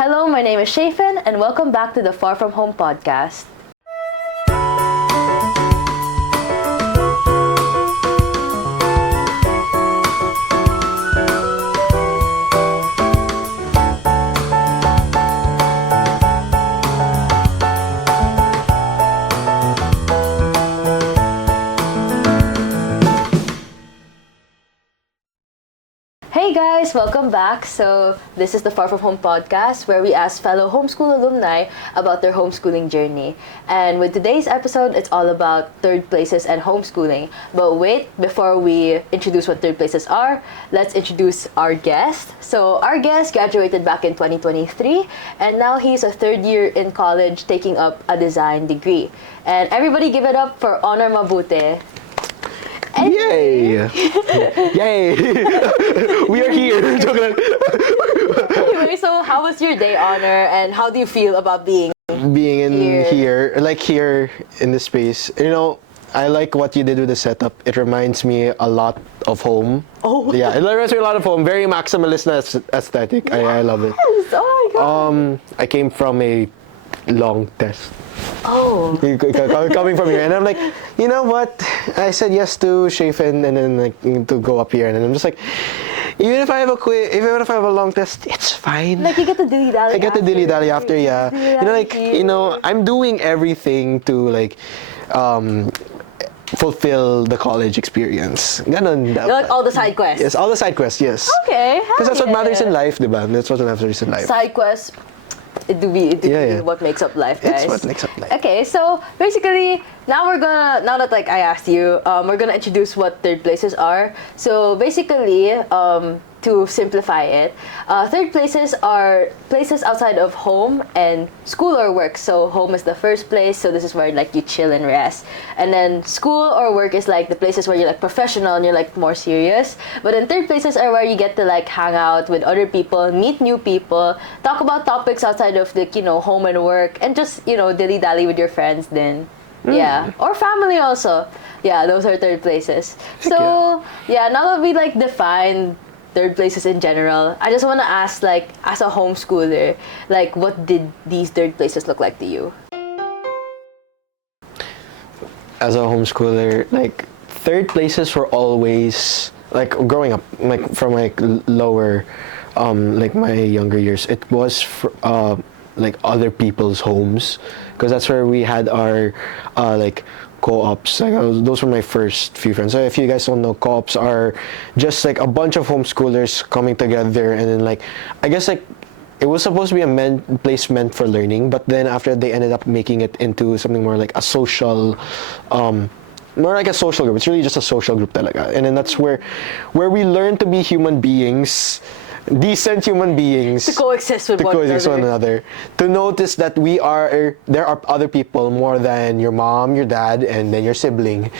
Hello, my name is Sheyfin, and welcome back to the Far From Home podcast. Hey guys, welcome back. So this is the Far From Home podcast where we ask fellow homeschool alumni about their homeschooling journey. And with today's episode, it's all about third places and homeschooling. But wait, before we introduce what third places are, let's introduce our guest. So our guest graduated back in 2023 and now he's a third year in college taking up a design degree. And everybody give it up for Honor Mabute. Yay! Yay! We are here. Anyway, so how was your day, Honor, and how do you feel about being in here, like here in this space? You know, I like what you did with the setup. It reminds me a lot of home. Oh. Yeah, it reminds me a lot of home. Very maximalist aesthetic. Yes. I love it. Oh my god. I came from a long test. Oh. Coming from here, and I'm like, you know what? I said yes to Sheyfin and then like to go up here, and then I'm just like, even if I have a quiz, even if I have a long test, it's fine. Like you get to dilly-dally. I get to dilly-dally after, yeah. I'm doing everything to like fulfill the college experience. Ganon. Like all the side quests. Yes, all the side quests. Yes. Okay. Because that's what matters in life, diba? That's what matters in life. Side quests. It do be what makes up life, guys. It's what makes up life. Okay, so basically, now that like I asked you, we're gonna introduce what third places are. So basically, to simplify it, third places are places outside of home and school or work. So home is the first place, so this is where like you chill and rest. And then school or work is like the places where you're like professional and you're like more serious. But then third places are where you get to like hang out with other people, meet new people, talk about topics outside of like, home and work, and just, dilly-dally with your friends then. Yeah, or family also. Yeah, those are third places. So, yeah, now that we like define third places in general, I just want to ask, like, as a homeschooler, like, what did these third places look like to you? As a homeschooler, like, third places were always, like, growing up, like, from, like, lower, like, my younger years, it was, like, other people's homes, because that's where we had our, like, co-ops. Like those were my first few friends. So if you guys don't know, co-ops are just like a bunch of homeschoolers coming together, and then like I guess like it was supposed to be a place meant for learning, but then after they ended up making it into something more like a social more like a social group. It's really just a social group talaga. And then that's where we learn to be human beings, decent human beings, to coexist with one another, to notice that there are other people more than your mom, your dad, and then your sibling.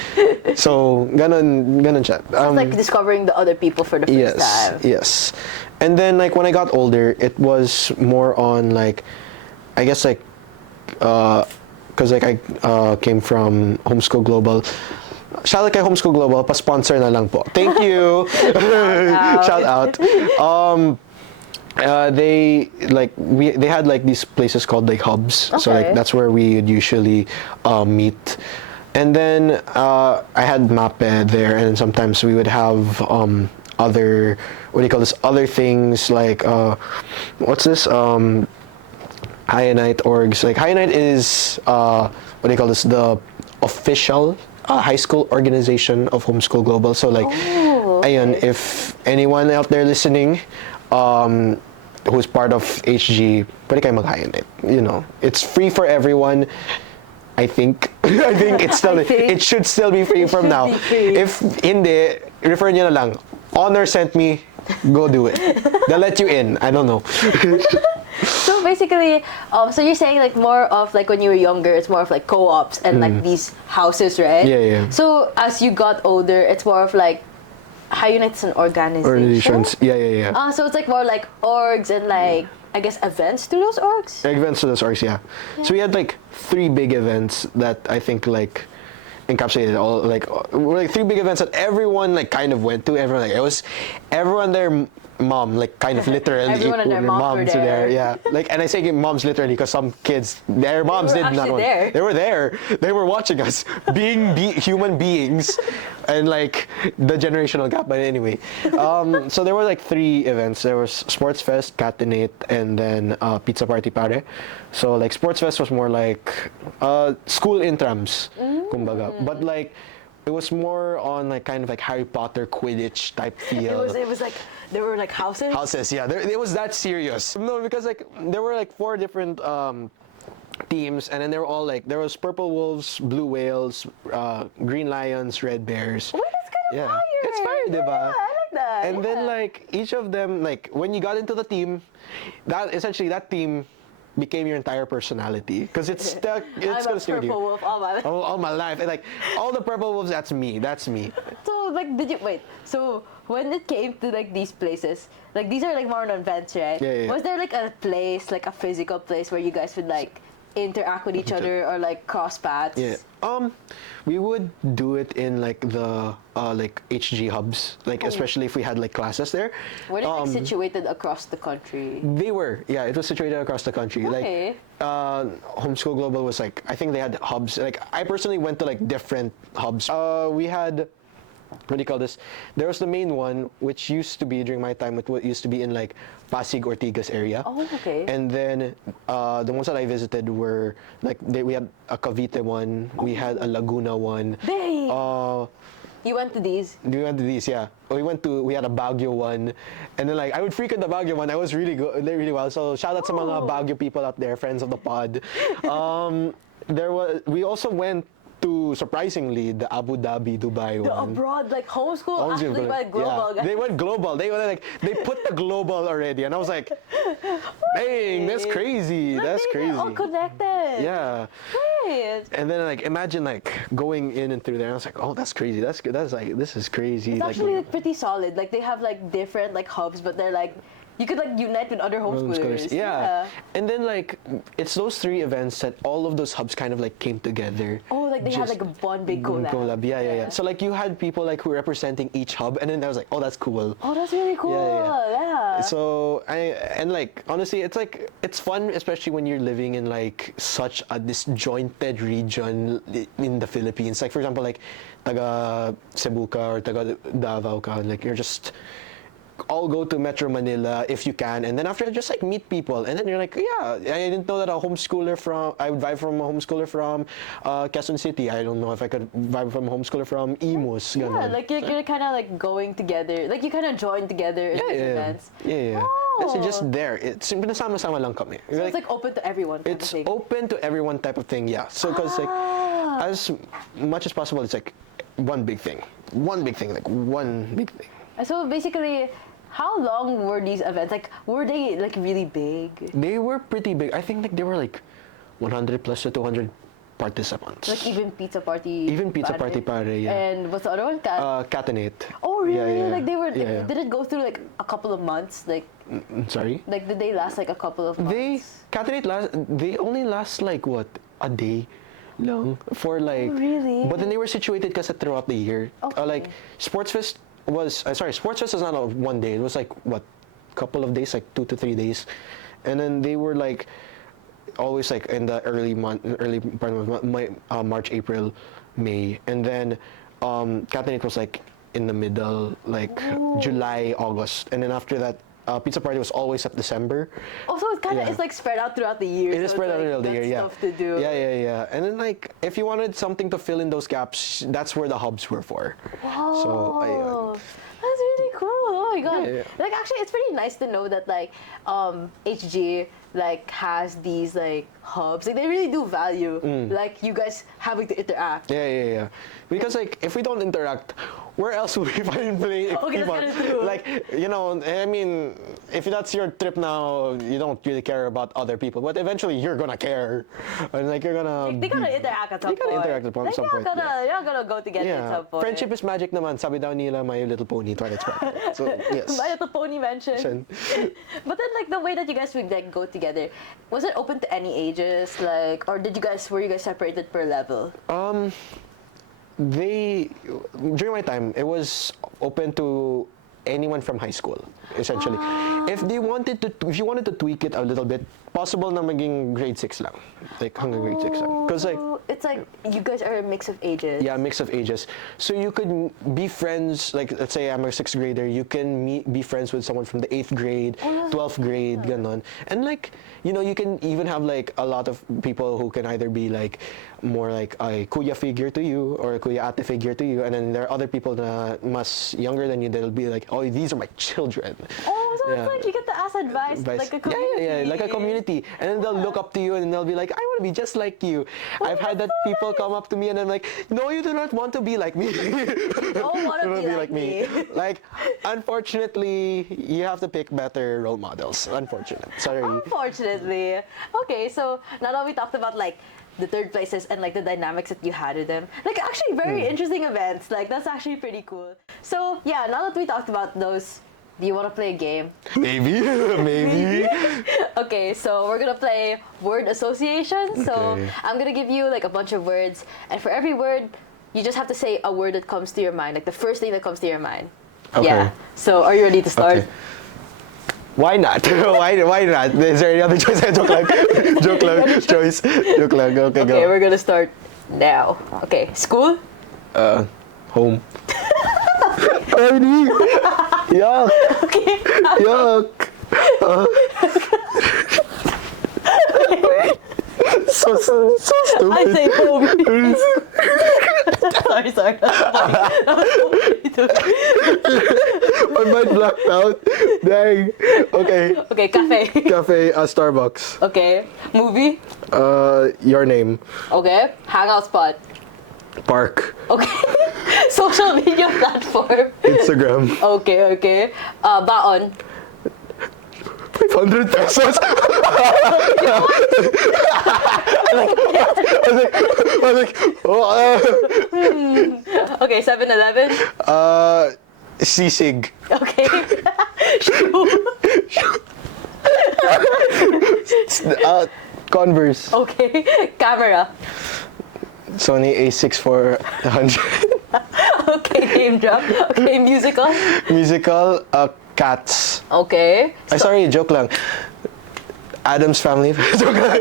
So ganon siya. It's like discovering the other people for the first time. Yes. And then like when I got older, it was more on like, I guess like because like I came from Homeschool Global. Shout out kay Homeschool Global, pa-sponsor na lang po. Thank you. Shout out. They had like these places called like hubs. Okay. So like that's where we would usually meet. And then I had MAPE there, and sometimes we would have other other things like what's this Hyanite orgs. Like Hyanite is the official high school organization of Homeschool Global. So like, ayun, if anyone out there listening who's part of HG, pwede kayo mag-Hyanite. It's free for everyone. I think it should still be free from now. If hindi, refer nyo na lang. Honor sent me, go do it. They'll let you in. I don't know. So basically, so you're saying like more of like when you were younger, it's more of like co-ops and like these houses, right? Yeah. So as you got older, it's more of like Hyanite's an organization. Yeah. So it's like more like orgs and like I guess events to those orgs. Events to those orgs, yeah. So we had like 3 big events that I think like encapsulated all were like three big events that everyone like kind of went to. Everyone like it was everyone their mom like kind of literally Everyone and their moms were there. Yeah, like, and I say moms literally because some kids their moms did not want. There. They were there. They were watching us being human beings, and like the generational gap. But anyway, so there were like three events. There was Sports Fest, Catenate, and then Pizza Party Pare. So like Sports Fest was more like school intrams, kumbaga. But like it was more on like kind of like Harry Potter Quidditch type feel. It was like there were like houses. Houses, yeah. It was that serious. No, because like there were like four different teams, and then they were all like there was Purple Wolves, Blue Whales, Green Lions, Red Bears. Wait, that's kind of fire. It's fire, diba? Yeah, I like that. And then like each of them, like when you got into the team, that essentially that team became your entire personality because it's stuck. It's I'm gonna a stay with you purple wolf all my life. all my life. And like all the Purple Wolves, that's me. That's me. So like, did you wait? So when it came to like these places, like these are like more on events, right? Yeah. Was there like a place, like a physical place where you guys would like interact with each other or like cross paths? Yeah. We would do it in like the like HG hubs, like especially if we had like classes there. Were they like situated across the country? They were, yeah. It was situated across the country. Okay. Like, Homeschool Global was like, I think they had hubs. Like, I personally went to like different hubs. We had, what do you call this? There was the main one, which used to be during my time. It used to be in like Pasig Ortigas area. Oh, okay. And then the ones that I visited were like we had a Cavite one, we had a Laguna one. You went to these? We went to these, yeah. We had a Baguio one, and then like I would frequent the Baguio one. I was really good, really well. So shout out to mga Baguio people out there, friends of the pod. We also went to, surprisingly, the Abu Dhabi, Dubai The one. abroad, like homeschool, actually went global. Yeah, they went global. They put the global already, and I was like, dang, that's crazy. That's crazy. They're all connected. Yeah. Right. And then like imagine like going in and through there, and I was like, oh, that's crazy. That's like this is crazy. It's actually like pretty solid. Like they have like different like hubs, but they're like you could like unite with other homeschoolers. Yeah. And then like it's those three events that all of those hubs kind of like came together. Oh, like they had like one big collab. Yeah. So like you had people like who were representing each hub, and then I was like, oh, that's cool. Oh, that's really cool. Yeah. So and like honestly, it's like it's fun, especially when you're living in like such a disjointed region in the Philippines. Like for example, like taga Cebu ka or taga Davao ka, like you're just all go to Metro Manila if you can, and then after just like meet people, and then you're like, yeah, I didn't know that I would vibe from a homeschooler from Quezon City. I don't know if I could vibe from a homeschooler from Imus. Yeah, ganun. like you're kind of like going together, like you kind of join together in these events. Yeah. Oh. It's just there. It's pinasama-sama lang kami. So it's like open to everyone. It's open to everyone type of thing. Yeah. So because like as much as possible, it's like one big thing. So basically, how long were these events? Like, were they like really big? They were pretty big. I think like they were like 100 plus to 200 participants. Like even Pizza Party. Even Pizza Party Pare, yeah. And what's the other one? Catenate. Oh really? Yeah. Like they were. Yeah. Did it go through like a couple of months? Like. Sorry. Like did they last like a couple of months? They only last like what, a day long for like. Oh, really? But then they were situated kasi throughout the year. Okay. Like Sports Fest was not a one day. It was like what, couple of days, like 2 to 3 days, and then they were like always like in the early part of March, April, May, and then Catenate was like in the middle, like July, August, and then after that. Pizza Party was always at December. Also, it's kind of it's like spread out throughout the year. It is spread out throughout the year, yeah. Stuff to do. Yeah. And then like if you wanted something to fill in those gaps, that's where the hubs were for. Wow. So that's really cool. Oh my god. Yeah. Like actually, it's pretty nice to know that like HG like has these like hubs. Like they really do value like you guys having to interact. Yeah. Because like if we don't interact, where else would we find playing Okay, people? that's kind of true. Like I mean, if that's your trip now, you don't really care about other people, but eventually you're gonna care, and like you're gonna. They gotta interact at some point. At some point. You're gonna go together at some point. Friendship is magic naman. Sabi daw nila My Little Pony, Twilight Sparkle. So yes. My Little Pony mention. But then like the way that you guys would like go together, was it open to any ages? Like, or were you guys separated per level? they during my time it was open to anyone from high school essentially. If you wanted to tweak it a little bit, possible na maging grade 6 lang, like hanggang grade 6 lang, because like it's like you guys are a mix of ages. yeah, mix of ages. So you could be friends, like let's say I'm a 6th grader, you can be friends with someone from the 8th grade, 12th grade, ganon. And like, you know, you can even have like a lot of people who can either be like more like a kuya figure to you or a kuya ate figure to you, and then there are other people na mas younger than you that'll be like, oh, these are my children. Oh, so Yeah. it's like you get to ask advice, like a community. Yeah, like a community. And then they'll look up to you and they'll be like, I want to be just like you. I've had that people come up to me and I'm like, no, you do not want to be like me. Don't want to be like me. Like, unfortunately, you have to pick better role models. Sorry. Unfortunately. Okay, so now that we talked about like the third places and like the dynamics that you had with them, like actually very interesting events. Like that's actually pretty cool. So yeah, now that we talked about those, do you want to play a game? Maybe, maybe. Okay, so we're gonna play word association. So Okay. I'm gonna give you like a bunch of words, and for every word, you just have to say a word that comes to your mind, like the first thing that comes to your mind. Okay. Yeah. So are you ready to start? Okay. Why not? why not? Is there any other choice? Joke lang. Joke lang. Choice. Joke lang. Okay, Okay, go. we're gonna start now. Okay, school. Home. Already? Yuck. Okay. Yuck. So stupid. I say home. sorry. My mind blacked out. Dang. Okay. Okay, cafe. Cafe, Starbucks. Okay, movie. Your name. Okay, hangout spot. Park. Okay, social media platform. Instagram. Okay. Baon. 500 pesos. I was like, oh, Okay, 7-Eleven. sisig. Okay. Shoe. Converse. Okay. Camera. Sony A6400. Okay, name drop. Okay, musical. Musical, Cats. Okay. Sorry, joke lang. Adam's Family. Joke lang.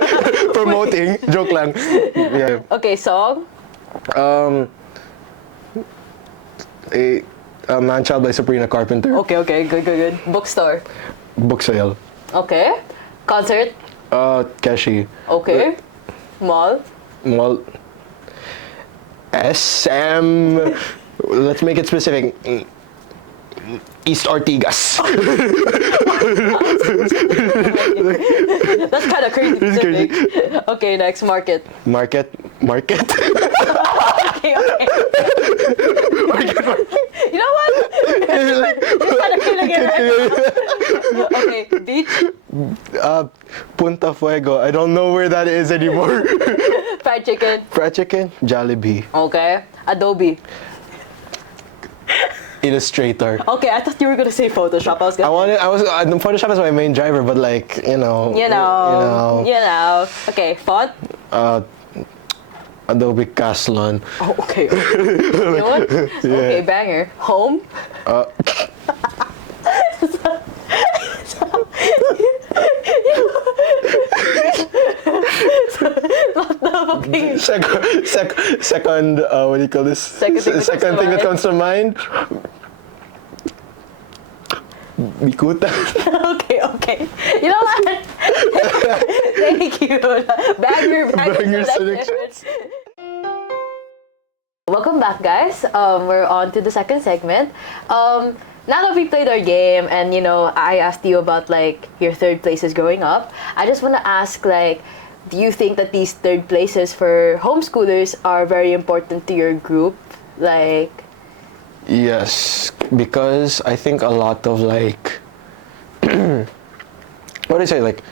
Promoting. Joke lang. Yeah. Okay, song. A Man Child by Sabrina Carpenter. Okay, good. Bookstore. Book sale. Okay. Concert. Keshi. Okay. Mall. Mall. SM. Let's make it specific. East Ortigas. That's kind of crazy. Specific. Okay, next market. Market. Okay. You know what? You're kind of feeling it right now. Okay, beach. Punta Fuego. I don't know where that is anymore. Fried chicken. Fried chicken. Jollibee. Okay. Adobe. Illustrator. Okay, I thought you were gonna say Photoshop. Photoshop is my main driver, but like, You know. Okay, font. Adobe Caslon. Oh, okay. You know what? Okay, banger. Home. Second, what do you call this? Second thing that comes to mind. Bikuta. Okay. You know what? Thank you. Banger selections. Welcome back, guys. We're on to the second segment. Now that we played our game and, I asked you about, like, your third places growing up, I just want to ask, like, do you think that these third places for homeschoolers are very important to your group? Like... Yes, because I think a lot of, like, what do I say, like,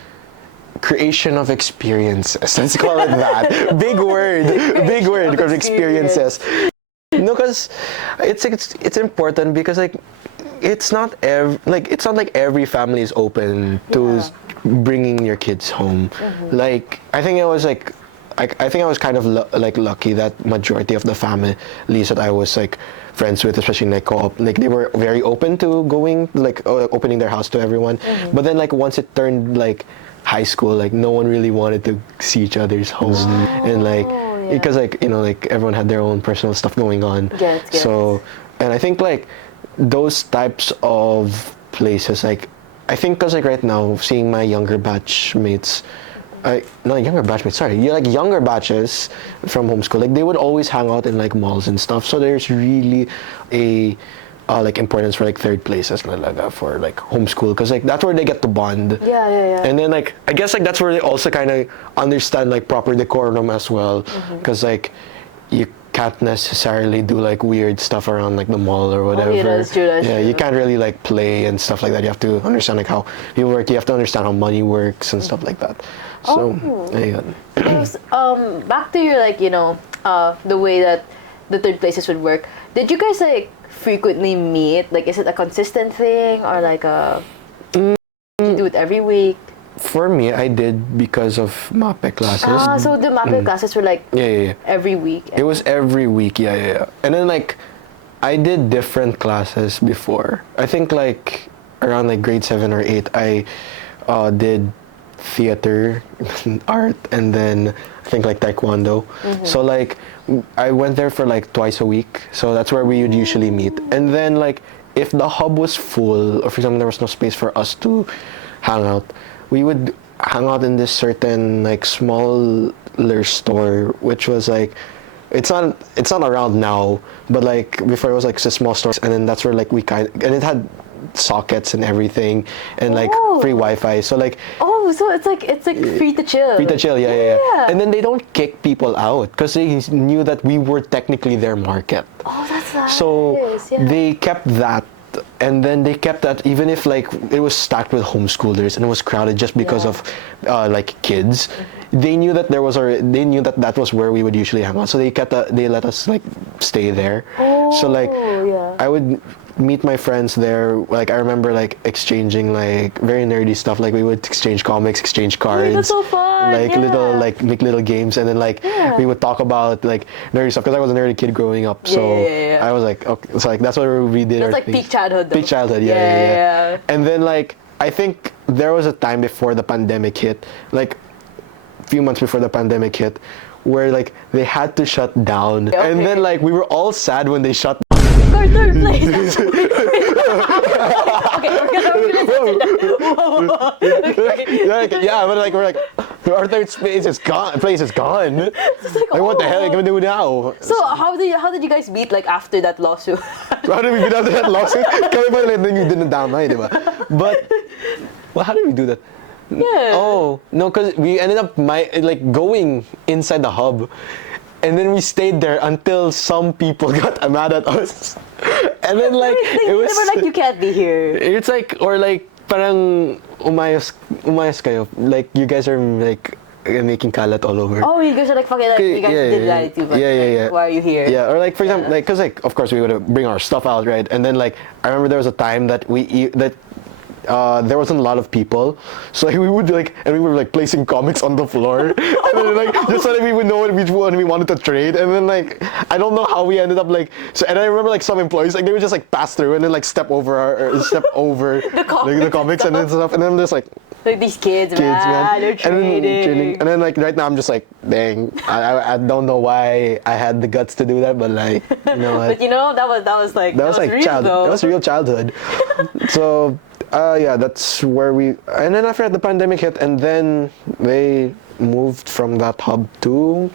creation of experiences. Let's call it that. Big word, because experiences. No, because it's important because like it's not like every family is open to bringing your kids home. Like I think it was like I think I was kind of like lucky that majority of the families that I was like friends with, especially in like co-op, like they were very open to going like opening their house to everyone. But then like once it turned like high school, like no one really wanted to see each other's home, and like because like like everyone had their own personal stuff going on. So, and I think like those types of places, like I think because like right now seeing my younger batchmates, not younger batchmates, sorry, like younger batches from homeschool, like they would always hang out in like malls and stuff. So there's really a like importance for like third places talaga for like homeschool, because like that's where they get to bond. And then like I guess like that's where they also kind of understand like proper decorum as well, because like you can't necessarily do like weird stuff around like the mall or whatever. That's true. You can't really like play and stuff like that. You have to understand like how you work. You have to understand how money works and stuff like that. So back to your like the way that the third places would work. Did you guys like frequently meet? Like, is it a consistent thing or like you do it every week? For me, I did because of MAPE classes. So the MAPE classes were like every week? It was every week, And then like, I did different classes before. I think like around like grade 7 or 8, I did theater, art, and then I think like taekwondo. So like, I went there for like twice a week. So that's where we would usually meet. And then like, if the hub was full, or for example, there was no space for us to hang out, we would hang out in this certain like smaller store, which was like, it's not around now, but like before it was like a small store, and then that's where like and it had sockets and everything, and like free Wi-Fi. So like so it's like free to chill. And then they don't kick people out because they knew that we were technically their market. That's nice. So they kept that. And then they kept that even if like it was stacked with homeschoolers and it was crowded just because of like kids. They knew that that was where we would usually hang out. So they let us like stay there. So like I would meet my friends there. Like I remember like exchanging like very nerdy stuff. Like we would exchange comics, exchange cards. That's so fun. Like make little games, and then like we would talk about like nerdy stuff because I was a nerdy kid growing up. So I was like, okay, so like that's what we did. That's like things. Peak childhood. Peak childhood, yeah. And then like I think there was a time before the pandemic hit, like a few months before the pandemic hit, where like they had to shut down, and then like we were all sad when they shut. Our third place. Okay, we're gonna but like we're like our third place is gone. Place is gone. Like, what the hell are you gonna do now? So how did you guys meet like after that lawsuit? How did we meet after that lawsuit? Kami ba like you didn't damay, diba? But well, how did we do that? Oh no, because we ended up going inside the hub. And then we stayed there until some people got mad at us. And then like they were like, you can't be here. It's like, or like parang umayos kayo. Like you guys are like making kalat all over. Oh, you guys are like fucking like you guys did that too. But like, why are you here? Yeah, or like for example, like because like of course we would bring our stuff out, right? And then like I remember there was a time that there wasn't a lot of people, so like we would we were like placing comics on the floor, and then like just so that we would know which one we wanted to trade, and then like I don't know how we ended up like and I remember like some employees like they would just like pass through and then like step over the comics and then stuff, and then I'm just like these kids man, they're trading. And then like right now I'm just like dang, I don't know why I had the guts to do that, but like you know what? But that was real childhood. So. That's where and then after the pandemic hit, and then they moved from that hub to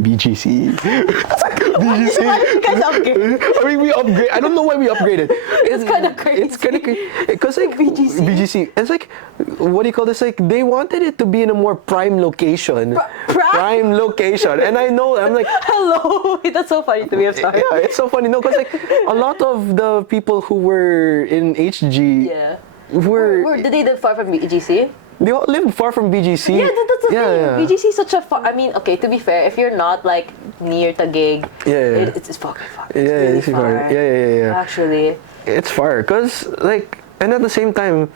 BGC. BGC. You guys upgrade. I mean, we upgrade. I don't know why we upgraded. It's kind of crazy. It's kind of crazy because like BGC. It's like, what do you call this? Like they wanted it to be in a more prime location. Prime location, and I know I'm like, hello. That's so funny to me. I'm sorry. Yeah, it's so funny. No, because like a lot of the people who were in HG. Did they live far from BGC? They all lived far from BGC. Yeah, that's the thing. BGC is such a far. I mean, okay, to be fair, if you're not like near Taguig, it's fucking far. It's really far. Yeah. Actually, it's far, cause like, and at the same time,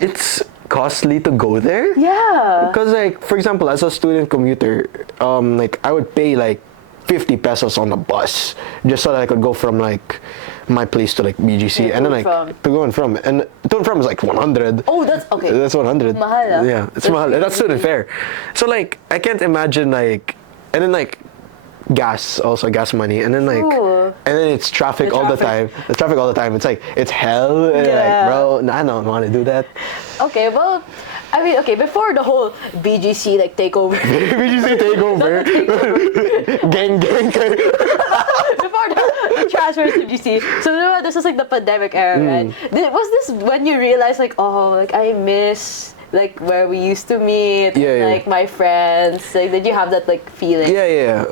it's costly to go there. Yeah. Because like, for example, as a student commuter, like I would pay like 50 pesos on a bus just so that I could go from like my place to like BGC, Yeah, and then to like and from. to go and from, and to and from is like 100. Oh, that's okay. That's 100. Mahal, ah. Yeah, it's That's mahal. really That's student really- fare. So like, I can't imagine like, and then like gas, also gas money, and then like, True. and then it's traffic The all the time. traffic. The traffic all the time. It's like it's hell. And Yeah. like, bro, I don't want to do that. Okay, well, I mean, okay, before the whole BGC like takeover, BGC takeover. gang. before the transfer to BGC, so this was like the pandemic era, right? Was this when you realized like, oh, like I miss like where we used to meet, Yeah, yeah. like my friends? Like, did you have that like feeling? Yeah.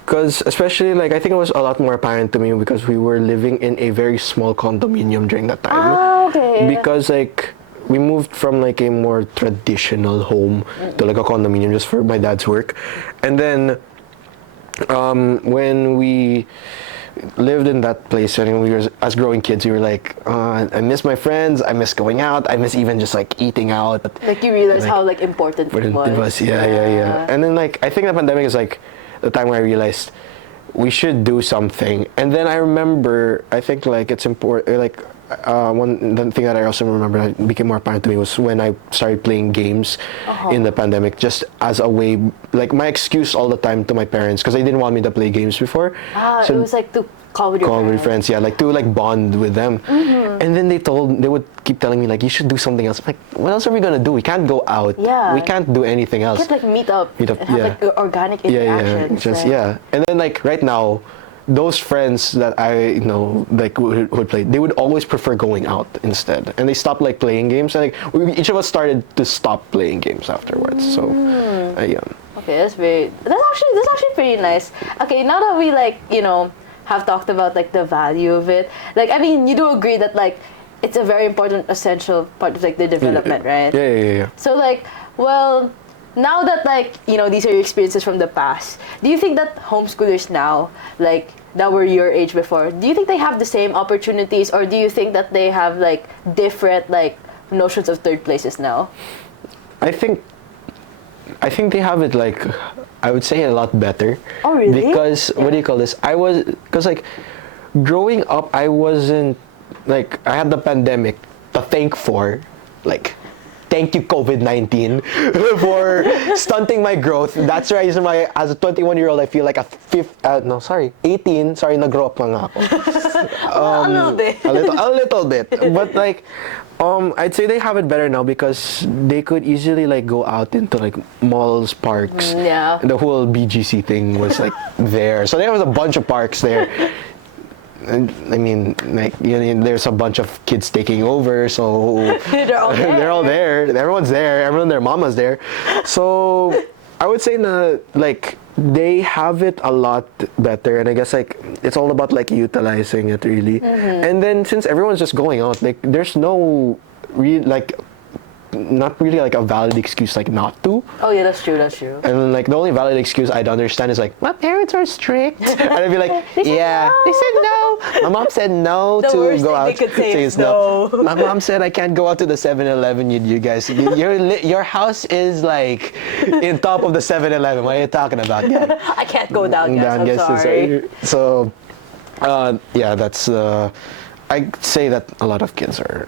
Because especially like I think it was a lot more apparent to me because we were living in a very small condominium during that time. Ah, okay. Because like we moved from like a more traditional home to like a condominium just for my dad's work, and then when we lived in that place and we were as growing kids, we were like, I miss my friends, I miss going out, I miss even just like eating out. Like you realize Like, how like important But it was. it was, yeah. And then like I think the pandemic is like the time where I realized we should do something. And then I remember, I think like it's important, like one the thing that I also remember that became more apparent to me was when I started playing games in the pandemic, just as a way, like my excuse all the time to my parents because they didn't want me to play games before. It was like to call with your Call with friends. friends, yeah, like to like bond with them. And then they would keep telling me like, you should do something else. I'm like, what else are we gonna do? We can't go out. Yeah. We can't do anything else. You could like meet up Meet up, and have yeah. like organic Yeah, interactions. just right? yeah. And then like right now, those friends that I know like would play, they would always prefer going out instead, and they stopped like playing games. And like each of us started to stop playing games afterwards. So, yeah. Okay, that's actually pretty nice. Okay, now that we like have talked about like the value of it, like I mean, you do agree that like it's a very important essential part of like the development, right? Yeah. So like, well, now that like these are your experiences from the past, do you think that homeschoolers now, like that were your age before, do you think they have the same opportunities, or do you think that they have like different like notions of third places now? I think they have it like, I would say, a lot better. Oh, really? Because what do you call this? Because like growing up, I wasn't like, I had the pandemic to thank for, like, thank you COVID-19 for stunting my growth. That's the reason why as a 21-year-old I feel like 18, sorry, nag-grow up nga ako. A little bit. a little bit. But like I'd say they have it better now because they could easily like go out into like malls, parks. Yeah. The whole BGC thing was like there. So there was a bunch of parks there. And, I mean, like there's a bunch of kids taking over, so They're all there. they're all there. Everyone's there. Everyone, their mama's there. So I would say like they have it a lot better, and I guess like it's all about like utilizing it really. And then since everyone's just going out, like there's no not really like a valid excuse like not to. Oh yeah, that's true. And then, like the only valid excuse I'd understand is like, my parents are strict, and I'd be like, They said yeah, no. they said no. My mom said no The to worst go thing out. they could say is Says no. My mom said I can't go out to the 7-Eleven. You guys, your house is like in top of the 7-Eleven. What are you talking about? Yeah. I can't go down, guys. I'm Yes, sorry. So, yeah, that's. I'd say that a lot of kids are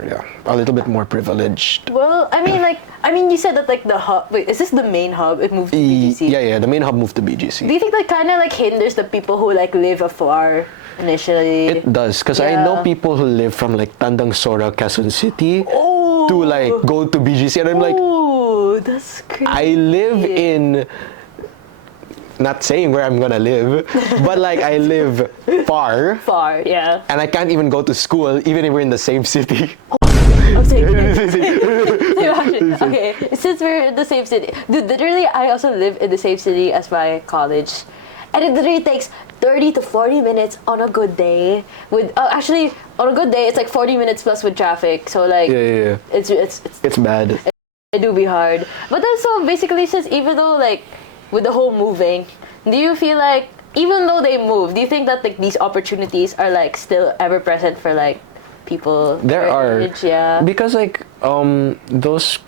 a little bit more privileged. Well, I mean, you said that like the hub. Wait, is this the main hub? It moved to BGC. Yeah. The main hub moved to Do BGC. you think that kind of like hinders the people who like live afar initially? It does, because I Yeah. know people who live from like Tandang Sora, Quezon City, Oh. to like go to BGC, and I'm like, Ooh, that's crazy. I live in. Not saying where I'm gonna live, but like I live far, Far, yeah. and I can't even go to school, even if we're in the same city. I'm saying. Okay, since we're in the same city, dude, literally, I also live in the same city as my college, and it literally takes 30 to 40 minutes on a good day. With actually, on a good day, it's like 40 minutes plus with traffic. So like, Yeah. it's bad. it do be hard. But then so basically, since even though like with the whole moving, do you feel like even though they move, do you think that like these opportunities are like still ever present for like people There our are. age, yeah. Because like those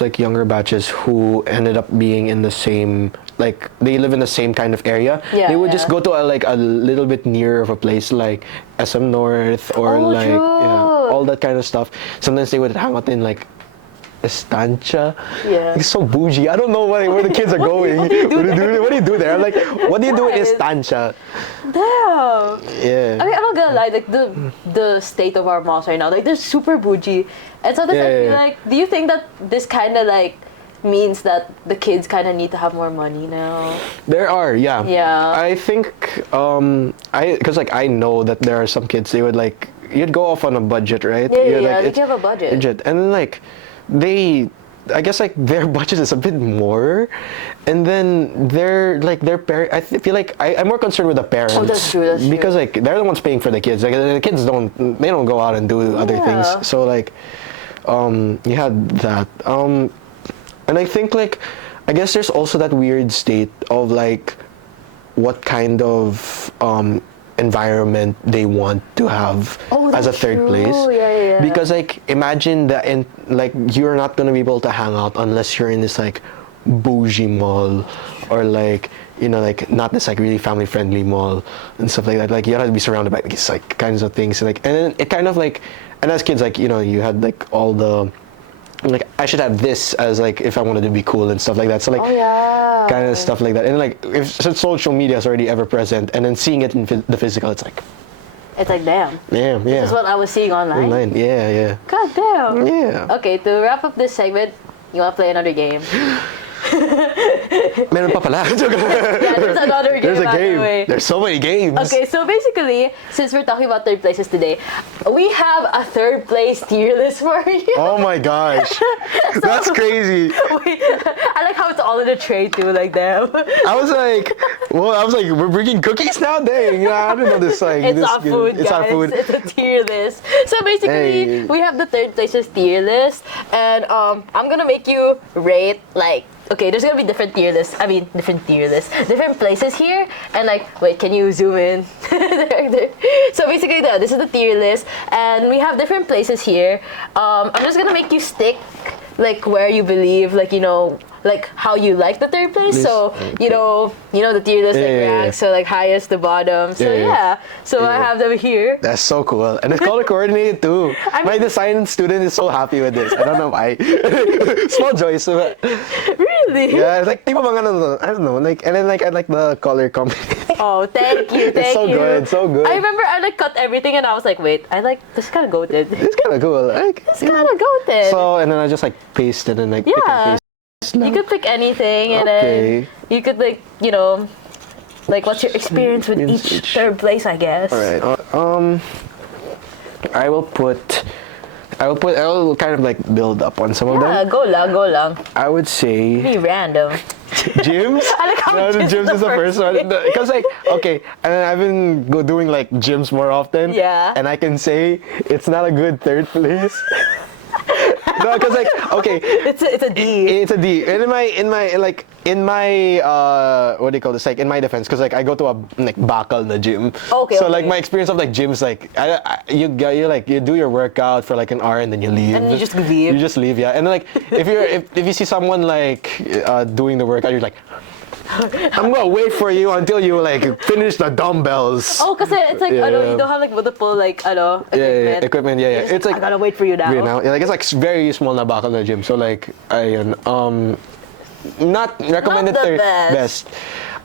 like younger batches who ended up being in the same, like they live in the same kind of area, Yeah, they would yeah. just go to like a little bit nearer of a place like SM North or Oh, like true. all that kind of stuff. Sometimes they would hang out in like Estancia. Yeah. It's so bougie. I don't know where the kids are going. What do you do there? I'm like, what do you do in Guys. Estancia? Damn. Yeah. I mean, I'm not gonna lie, like the state of our malls right now, like they're super bougie. And sometimes I feel Yeah. like, do you think that this kind of like means that the kids kind of need to have more money now? There are, yeah. Yeah. I think, because like I know that there are some kids, they would like, you'd go off on a budget, right? Yeah, You're yeah, like, they it's have a budget. And then like, I guess like their budget is a bit more, and then their parent. I feel like I'm more concerned with the parents. Oh, that's true, that's true. Because like they're the ones paying for the kids. Like the kids don't go out and do other Yeah. things. So like, you had that. And I think like, I guess there's also that weird state of like, what kind of environment they want to have Oh, as a that's third true. place. Yeah. Because like imagine that like you're not gonna be able to hang out unless you're in this like bougie mall or like like not this like really family friendly mall and stuff like that. Like you have to be surrounded by these like kinds of things and then it kind of like, and as kids like you had like all the like I should have this as like if I wanted to be cool and stuff like that. So like Oh yeah. kind of stuff like that. And like if since social media is already ever present and then seeing it in the physical, it's like It's like, damn. yeah. This is what I was seeing online. Online. Yeah. God damn. Yeah. Okay, to wrap up this segment, you wanna play another game? Meron pa pala. Yeah, there's another game. There's a by the game. way. There's so many games. Okay, so basically, since we're talking about third places today, we have a third place tier list for you. Oh my gosh. That's crazy. Wait, I like how it's all in a tray too, like that. I was like, we're bringing cookies now? Dang, I didn't know this. Like, It's this our food, It's guys. our food. It's a tier list. So basically, Hey. we have the third places tier list, and I'm gonna make you rate like. Okay, there's gonna be different tier lists. Different places here, and like, wait, can you zoom in? There. So basically, this is the tier list, and we have different places here. I'm just gonna make you stick like where you believe, like like how you like the third place. Please. So you know the tier list like Yeah. ranks, so like highest to bottom. So Yeah. so I Yeah. have them here. That's so cool. And it's color coordinated too. My design student is so happy with this. I don't know why. Small joys. But Really? yeah, it's like, tipo mga ano, I don't know. Like, and then like, I like the color combination. Oh, thank you, thank It's so you. good, so good. I remember I like cut everything and I was like, wait, I like this kind of goated. It's kind of cool. Like, It's kind of goated. so, and then I just like paste and then like pick and Yeah. paste. You could pick anything, and Okay. then you could like like what's your experience with each third place, I guess. All right. I will kind of like build up on some of Yeah, them. go lang. I would say Be random. gyms. I like how No, the gyms gyms is the first one. Because like, okay, and I've been doing like gyms more often. Yeah. And I can say it's not a good third place. No, because like, okay, It's a D. it's a D. And in my what do you call this? Like in my defense, because like I go to a like bakal na gym. Okay, So okay. like my experience of like gyms, like you do your workout for like an hour and then you leave. And you just leave. You just leave, yeah. And then like if you see someone like doing the workout, you're like, I'm gonna wait for you until you like finish the dumbbells. Oh, kasi it's like, Yeah. you don't have like multiple like, equipment. Equipment, yeah. You're just, It's like I gotta wait for you now. Yeah, like it's like very small na bakal na gym. So like, ayun, not recommended Not the third best.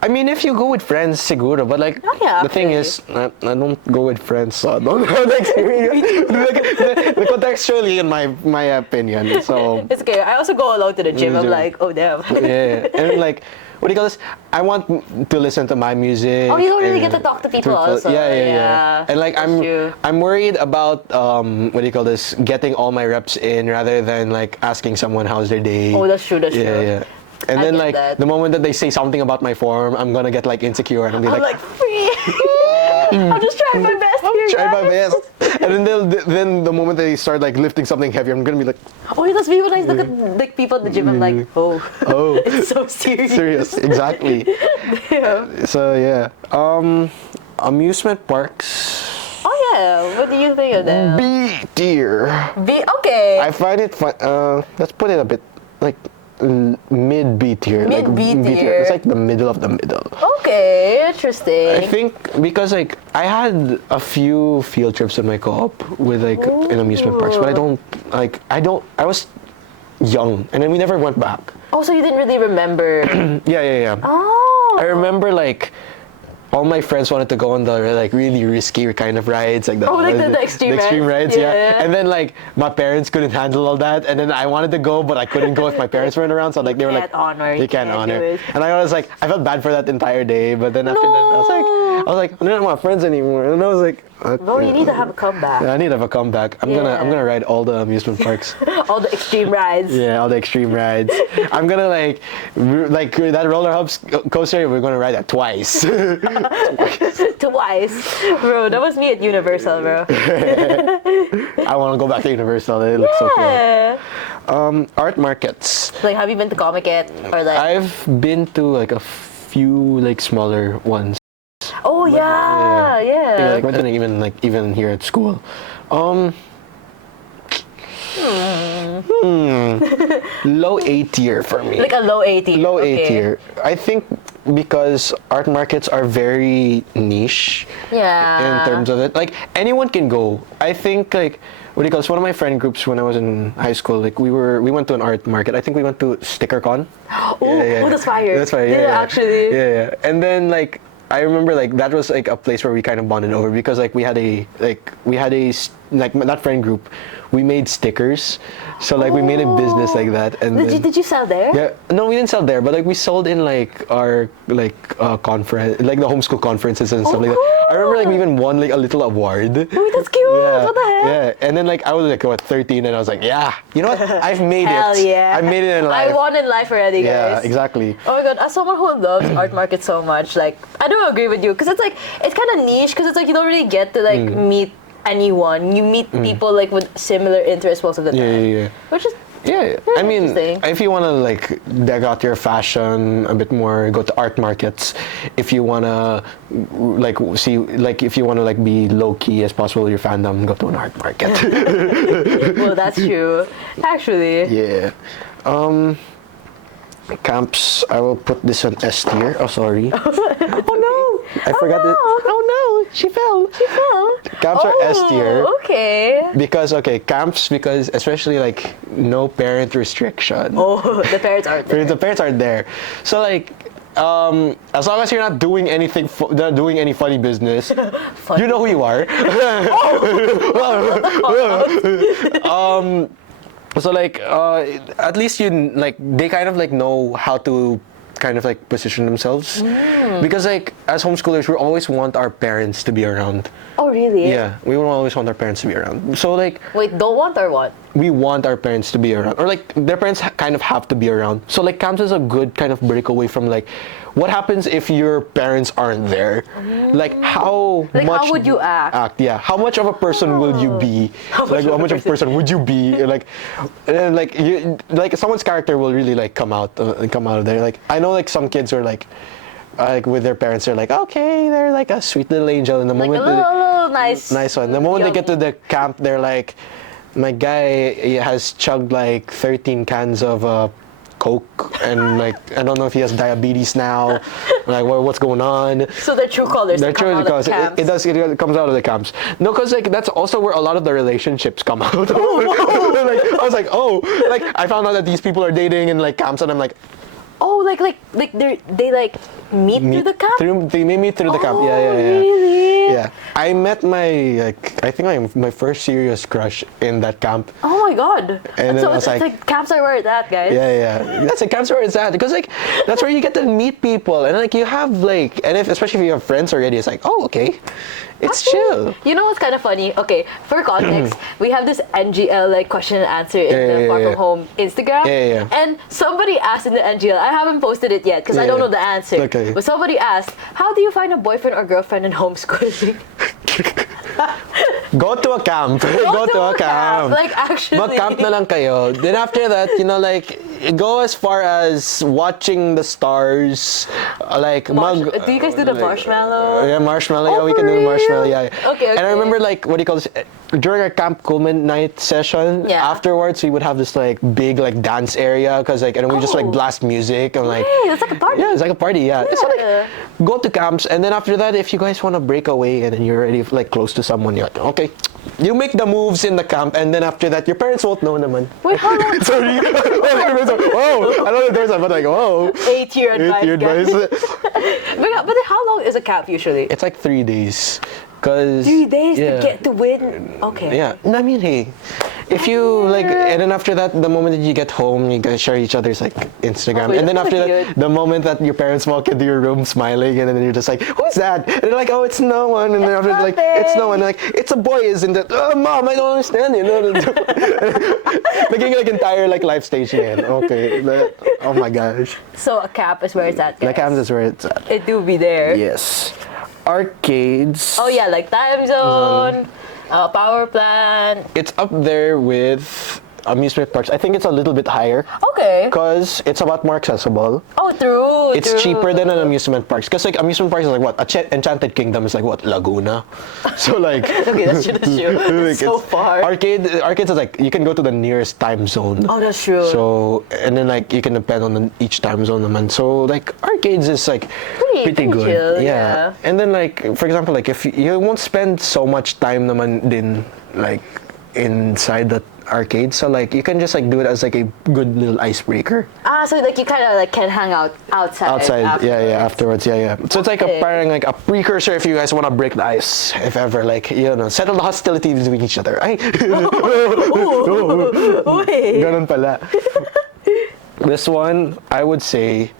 I mean, if you go with friends, siguro. But like, Oh, yeah, the thing actually. is, I don't go with friends, so I don't have the experience. the contextually, in my opinion. So It's okay. I also go alone to the gym. I'm Gym. like, oh damn. yeah, and like, what do you call this? I want to listen to my music. Oh, you don't really and- get to talk to people also. Yeah. And like, That's true. I'm worried about what do you call this? Getting all my reps in rather than like asking someone how's their day. Oh, that's true. That's Yeah, true. yeah. And I then get like that. the moment that they say something about my form, I'm gonna get like insecure and I'll be I'm like, like, I'm just trying my best here, try my guys. best. And then the moment they start like lifting something heavy, I'm gonna be like, Oh, that's me when I look at like people at the gym. I'm like, oh, oh, it's so serious. serious, exactly. Yeah. So yeah, amusement parks. Oh them? What do you think of them? B tier. Okay. I find it fun. Let's put it a bit like mid B tier. Mid B like, tier. It's like the middle of the middle. Okay, interesting. I think because like I had a few field trips in my co-op with like in amusement parks, but I was young and then we never went back. Oh, so you didn't really remember? Yeah. Oh. I remember like all my friends wanted to go on the like really risky kind of rides, like the extreme rides? Yeah. And then like my parents couldn't handle all that, and then I wanted to go, but I couldn't go if my parents weren't around. So like they were like, you can't do honor. it. And I was like, I felt bad for that entire day, but then after that, I was like, I'm not my friends anymore, and I was like, Bro, you need to have a comeback. I need to have a comeback. I'm gonna ride all the amusement parks. All the extreme rides. Yeah, all the extreme rides. I'm gonna like that roller coaster. We're gonna ride that twice. Twice. Bro, that was me at Universal, bro. I want to go back to Universal. It looks so cool. Art markets. Like, have you been to Comic-Con or like? I've been to like a few like smaller ones. Oh yeah. Like went to even here at school. Low A tier for me. Like a low A tier. Low A tier. I think because art markets are very niche. Yeah. In terms of it, like anyone can go. I think like one of my friend groups when I was in high school, like we went to an art market. I think we went to StickerCon. Oh, that's fire. That's fire. Yeah, actually. Yeah. And then like I remember like that was like a place where we kind of bonded over because like we had that friend group, we made stickers, so like we made a business like that. And did you sell there? Yeah, no, we didn't sell there, but like we sold in like our conference, like the homeschool conferences and stuff like that. I remember like we even won like a little award. Oh, that's cute. Yeah, what the heck? Yeah, and then like I was like 13 and I was like, yeah, you know what? I've made Hell it. yeah. I made it in life. I won in life already, guys. Yeah, exactly. Oh my god, as someone who loves art markets so much, like I do agree with you because it's like it's kind of niche because it's like you don't really get to like meet anyone. You meet people like with similar interests most of the time. Yeah. Which is Yeah, I mean, interesting. if you want to like deck out your fashion a bit more, go to art markets. If you want to like see, like if you want to like be low key as possible with your fandom, go to an art market. Well, that's true. Actually. Yeah. Camps, I will put this on S tier. Oh, sorry. Oh no! I forgot it. Oh no, she fell. Camps are S tier. Okay. Because camps especially like no parent restriction. Oh, the parents aren't there. The parents aren't there. So like as long as you're not doing anything, not doing any funny business, you know who you are. So like at least you like they kind of like know how to kind of like position themselves because like as homeschoolers we always want our parents to be around. Oh really? Yeah, we will always want our parents to be around. So like wait, don't want or what? We want our parents to be around, or like their parents kind of have to be around. So like camps is a good kind of breakaway from like what happens if your parents aren't there. Like how would you act? Yeah, how much of a person will you be? How much of a person would you be? Like and like you like someone's character will really like come out of there. Like I know like some kids are like with their parents, they're like, okay, they're like a sweet little angel. And the Like moment a little nice one. The moment they get to the camp, they're like, my guy has chugged like 13 cans of Coke, and like I don't know if he has diabetes now. Like what's going on? So their true colors. Their true colors. It comes out of the camps. No, because like that's also where a lot of the relationships come out. Like, I was like, oh, like I found out that these people are dating in like camps, and I'm like. Oh, like they like meet through the camp? They meet through the camp. Yeah. Really? Yeah. I met my I think my first serious crush in that camp. Oh my god. And so it's like camps are where it's at, guys. Yeah. That's like camps are where it's at because like that's where you get to meet people and like you have like and especially if you have friends already, it's like oh okay. It's chill. You know what's kind of funny? Okay, for context, we have this NGL like question and answer in the Far From Home Instagram. Yeah. And somebody asked in the NGL, I haven't posted it yet because I don't know the answer. Okay. But somebody asked, how do you find a boyfriend or girlfriend in homeschooling? Go to a camp. Go to a camp. Like actually. Mag-camp na lang kayo. Then after that, you know, like go as far as watching the stars, like Do you guys do the marshmallow? Yeah, marshmallow. Oh, Yeah, we for can do the real? marshmallow. Yeah. Okay, And I okay. remember like what do you call this? During our Camp Coleman night session, Yeah. afterwards we would have this like big like dance area because like and we just like Oh. blast music and like. Hey, that's like a party. Yeah, it's like a party. Yeah. So Yeah. like go to camps and then after that, if you guys want to break away and then you're already like close to someone, you're like, okay, you make the moves in the camp and then after that, your parents won't know naman. Wait, how long? Sorry. Whoa! I know the doors are, but like, whoa. 8-year advice. Eight-year guys. advice. But then how long is a camp usually? It's like 3 days. Cause 3 days yeah. to get to win. Okay. Yeah, I mean, hey, if you like, and then after that, the moment that you get home, you guys share each other's like Instagram, Oh, wait, and then that's after kinda that, cute. the moment that your parents walk into your room smiling, and then you're just like, who's that? And they're like, oh, it's no one, and then after like, it's no one, like, it's a boy, isn't it? Oh, mom, I don't understand you. No. Making like entire like life stage again. Okay, oh my gosh, So a camp is where it's at. the Guys. camp is where it's at. It do be there. Yes, arcades. Oh yeah, like time zone, power plant. It's up there with amusement parks. I think it's a little bit higher Okay. because it's a lot more accessible. Oh, true. It's true. cheaper than an amusement park. Because like amusement parks is like what? Enchanted Kingdom is like what? Laguna. So like. Okay, that's true. That's true. like, So it's- far. Arcades is like you can go to the nearest time zone. Oh, that's true. So and then like you can depend on each time zone naman. So like arcades is like Pretty good. chill, yeah. And then like for example like if you won't spend so much time naman din like inside the arcade, so like you can just like do it as like a good little icebreaker So like you kind of like can hang out outside. afterwards. Yeah. So it's like Okay. like a precursor if you guys want to break the ice, if ever like settle the hostility between each other. Ay. Wait. Ganun pala. This one I would say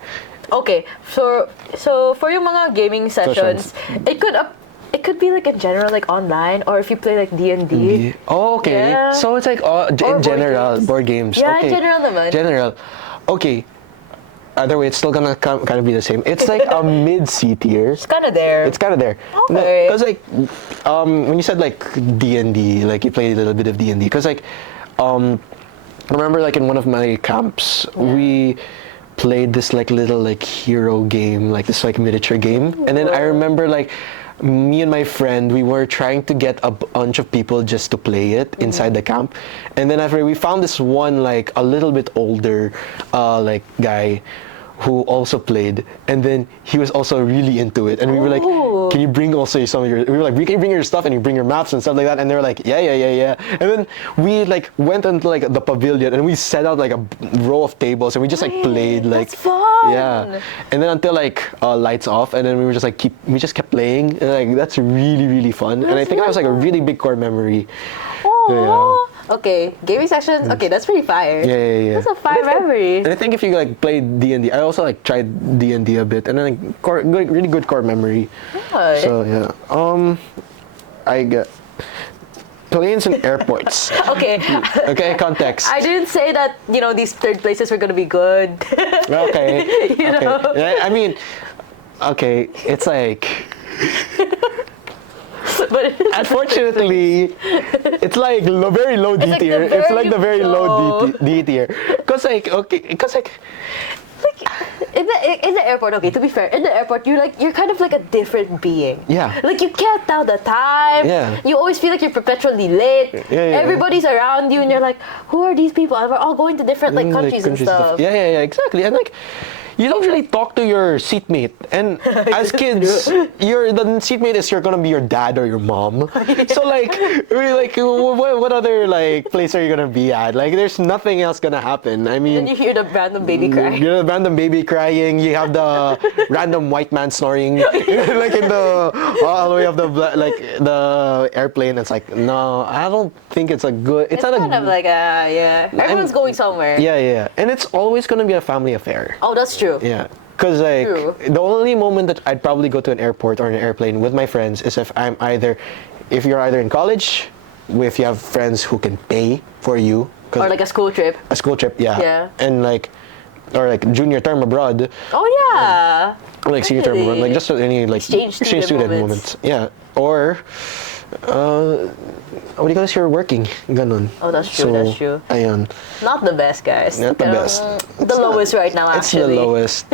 Okay, so for yung mga gaming sessions, it could be like in general, like online, or if you play like D&D. Oh, okay. Yeah. So it's like Or in board general, games. board games. Yeah, in okay. general naman. General. Okay. Either way, it's still gonna kind of be the same. It's like a mid-C tier. It's kind of there. It's kind of there. Okay. Because like, when you said like D&D, like you played a little bit of D&D. Because like, I remember like in one of my camps, we played this like little like hero game, like this like miniature game. And then I remember like, me and my friend, we were trying to get a bunch of people just to play it inside the camp. And then after we found this one like a little bit older like guy who also played, and then he was also really into it, and we were like, Ooh. can you bring also some of your, we were like, can you bring your stuff and you bring your maps and stuff like that, and they were like, yeah, and then we like went into like the pavilion and we set out like a row of tables and we just like played like, That's fun. yeah, and then until like lights off, and then we were just like we just kept playing, and like that's really fun, and I think that was like a really big core memory. Oh. Okay, gaming sessions. Okay, that's pretty fire. Yeah. That's a fire memory. And I think if you like played D&D, I also like tried D&D a bit, and then like really good core memory. Good. So yeah, I get planes and airports. Okay. Okay, context. I didn't say that these third places were gonna be good. Okay. You okay. know? Yeah, I mean, okay, it's like. But Unfortunately, it's like very low D like tier. the It's like the very very low low. D tier. Cause like in the airport, okay, to be fair, in the airport you're kind of like a different being. Yeah. Like you can't tell the time. Yeah. You always feel like you're perpetually late. Yeah. Everybody's around you and you're like, who are these people? And we're all going to different like countries and stuff. Yeah, exactly. And like, you don't really talk to your seatmate. And as kids, the seatmate is gonna be your dad or your mom. So like, really, like, what other like place are you gonna be at? Like, there's nothing else gonna happen. I mean, And you hear the random baby cry. you know, the random baby crying. You have the random white man snoring, like in the all the way up the airplane. It's like, no, I don't think it's a good. It's not kind of like everyone's going somewhere. Yeah, and it's always gonna be a family affair. Oh, that's true. Yeah, because like True. the only moment that I'd probably go to an airport or an airplane with my friends is if you're either in college, if you have friends who can pay for you. Or like a school trip. A school trip, yeah. Yeah. And like, or like junior term abroad, Oh yeah. like senior term abroad, Really? like just any like Exchange student student moments. moments. Yeah. Or what do you call this? You're working. Ganon. Oh, that's true, that's true. Ayun. Not the best, guys. Not the best. The lowest right now, actually. It's the lowest.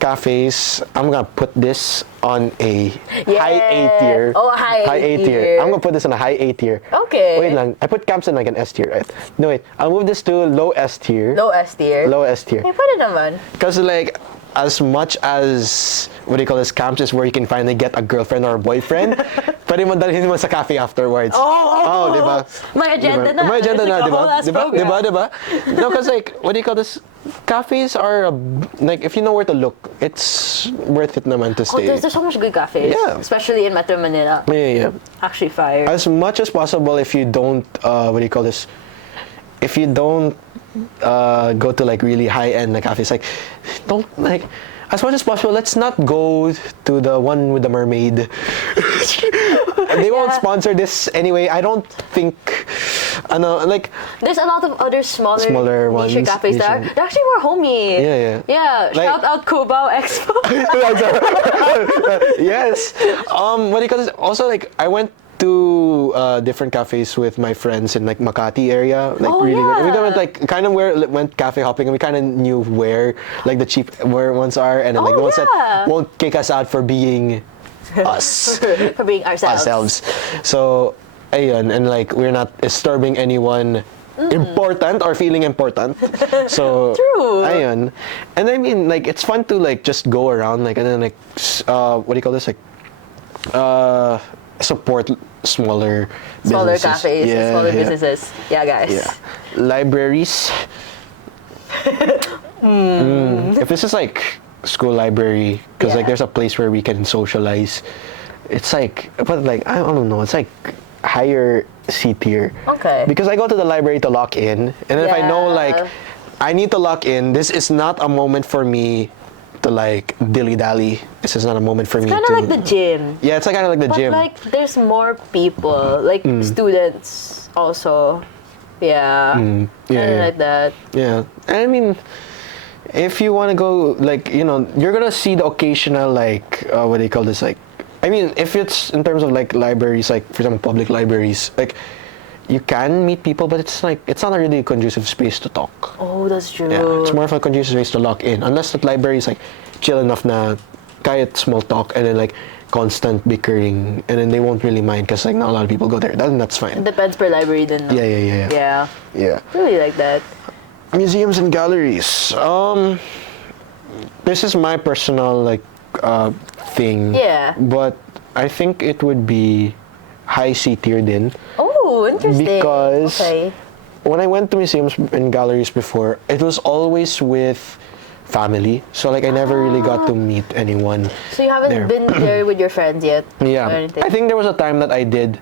Cafes, I'm gonna put this on a high A tier. Oh, a high A A tier. I'm gonna put this on a high A tier. Okay. Wait lang. I put camps in like an S tier, right? No, wait. I'll move this to low S tier. Low S tier. Low S tier. Hey, pwede naman. Because like, as much as, what do you call this, camps is where you can finally get a girlfriend or a boyfriend, pwede mo dalhin mo sa cafe afterwards. Oh, di ba? May agenda na. May agenda It's na, like di a whole ba? ass Di ba? program. Di ba? No, because like, what do you call this? Cafes are, like, if you know where to look, it's worth it naman to Oh, stay. there's so much good cafes. Yeah. Especially in Metro Manila. Yeah. Actually fire. As much as possible, if you don't, what do you call this? If you don't go to like really high-end like cafes, like, don't, like, as much as possible, let's not go to the one with the mermaid. They won't sponsor this anyway. I don't think, like... There's a lot of other smaller ones. niche cafes that are they're actually more homey. Yeah. Yeah, Like- shout out Cubao Expo. Yes. What do you call this? Also, like, I went to different cafes with my friends in like Makati area, like Oh, really good. And we yeah. went like kind of went cafe hopping, and we kind of knew where like the cheap where ones are, and then like Oh, the ones yeah. that won't kick us out for being us. For being ourselves. So, ayun, and like we're not disturbing anyone important or feeling important. So, True. ayun. And I mean, like, it's fun to like just go around, like, and then like, what do you call this? Like, support smaller businesses. Cafes, Yeah, smaller yeah. businesses. Yeah, guys. Yeah. Libraries. If this is like school library, because like Yeah. there's a place where we can socialize, it's like, but like, I don't know, it's like higher C tier. Okay. Because I go to the library to lock in, and if I know Yeah. like I need to lock in, this is not a moment for me to like dilly-dally. This is not a moment for me Kind to... of like the gym. Yeah, it's like kind of like the But gym. like there's more people, like students also. Yeah. Yeah, Kinda yeah. like that. Yeah, and I mean, if you want to go, like, you know, you're gonna see the occasional, like, what do you call this, like, I mean, if it's in terms of like libraries, like for example public libraries, like you can meet people, but it's like it's not a really conducive space to talk. Oh, that's true. Yeah, it's more of a conducive space to lock in, unless the library is like chill enough na kaya small talk and then like constant bickering, and then they won't really mind because like not a lot of people go there. That's It fine. depends per library then. No? Yeah. Yeah. Yeah. Really like that. Museums and galleries. This is my personal like thing. Yeah. But I think it would be high C tier din. Oh, interesting. Because okay. when I went to museums and galleries before, it was always with family. So like I never really got to meet anyone. So you haven't there. been there with your friends yet? Yeah. Or anything? I think there was a time that I did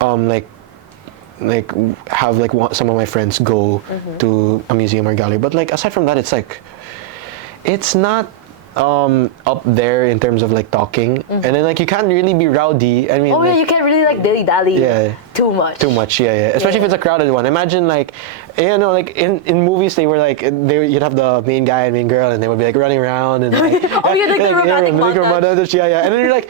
like have like some of my friends go to a museum or gallery, but like aside from that, it's like it's not up there in terms of like talking, and then like you can't really be rowdy. I mean, Oh yeah, like, you can't really like dilly dally. Yeah. Too much. too much, yeah. Especially if it's a crowded one. Imagine like, you know, like in movies they were like you'd have the main guy and main girl, and they would be like running around and like, Oh, yeah, like the romantic montage. yeah. And then you're like,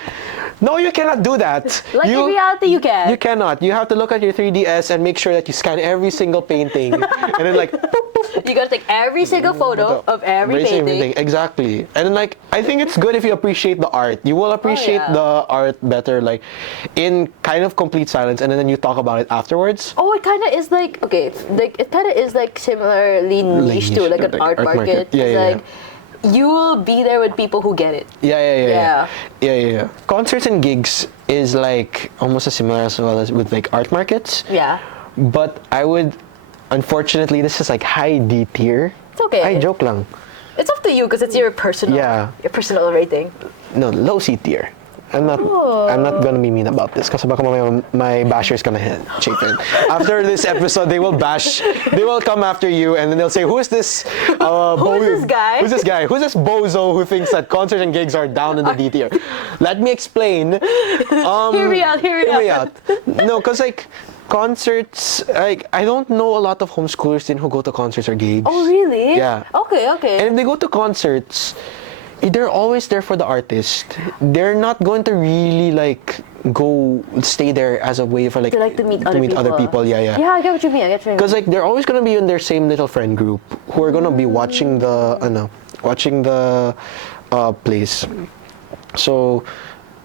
no, you cannot do that. Like in reality, you can. You cannot. You have to look at your 3DS and make sure that you scan every single painting, and then like. You gotta take every single photo of every painting. Everything. Exactly. And then like I think it's good if you appreciate the art. You will appreciate yeah. the art better like in kind of complete silence, and then you talk about it afterwards. Oh, it kind of is like okay, like it kind of is like similarly niche to like an art market. Yeah, It's yeah, like you will be there with people who get it. Yeah. Concerts and gigs is like almost as similar as well as with like art markets. Yeah. But I would, unfortunately, this is like high D tier. It's okay. I joke lang. It's up to you because it's your personal, your personal rating. No, low C tier. I'm not gonna be mean about this because baka mamaya my basher's gonna hit Sheyfin. After this episode, they will bash. They will come after you and then they'll say, "Who is this? Who's this guy? Who's this guy? Who's this bozo who thinks that concerts and gigs are down in the D tier?" Let me explain. Hear me out. No, because like concerts, like I don't know a lot of homeschoolers who go to concerts or gigs. Oh really? Yeah. Okay. And if they go to concerts, they're always there for the artist. They're not going to really like go stay there as a way for like To meet other people. Yeah, yeah. Yeah, I get what you mean. I get what you mean. Because like they're always gonna be in their same little friend group who are gonna be watching the plays. So,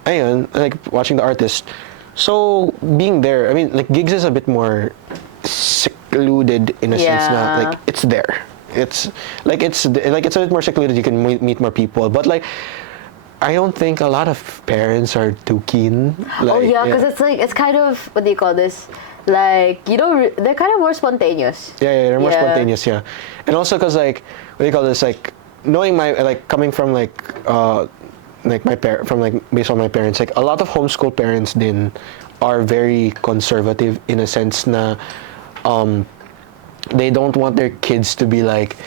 ayun, like watching the artist. So being there, I mean, like gigs is a bit more secluded in a sense. Not like it's there. It's a bit more secluded. You can meet more people, but like. I don't think a lot of parents are too keen. Like, oh yeah, because it's kind of, what do you call this? Like, you don't, they're kind of more spontaneous. Yeah, they're more spontaneous, yeah. And also because like, what do you call this? Like, knowing coming from like based on my parents, like a lot of homeschool parents then are very conservative in a sense na, they don't want their kids to be like,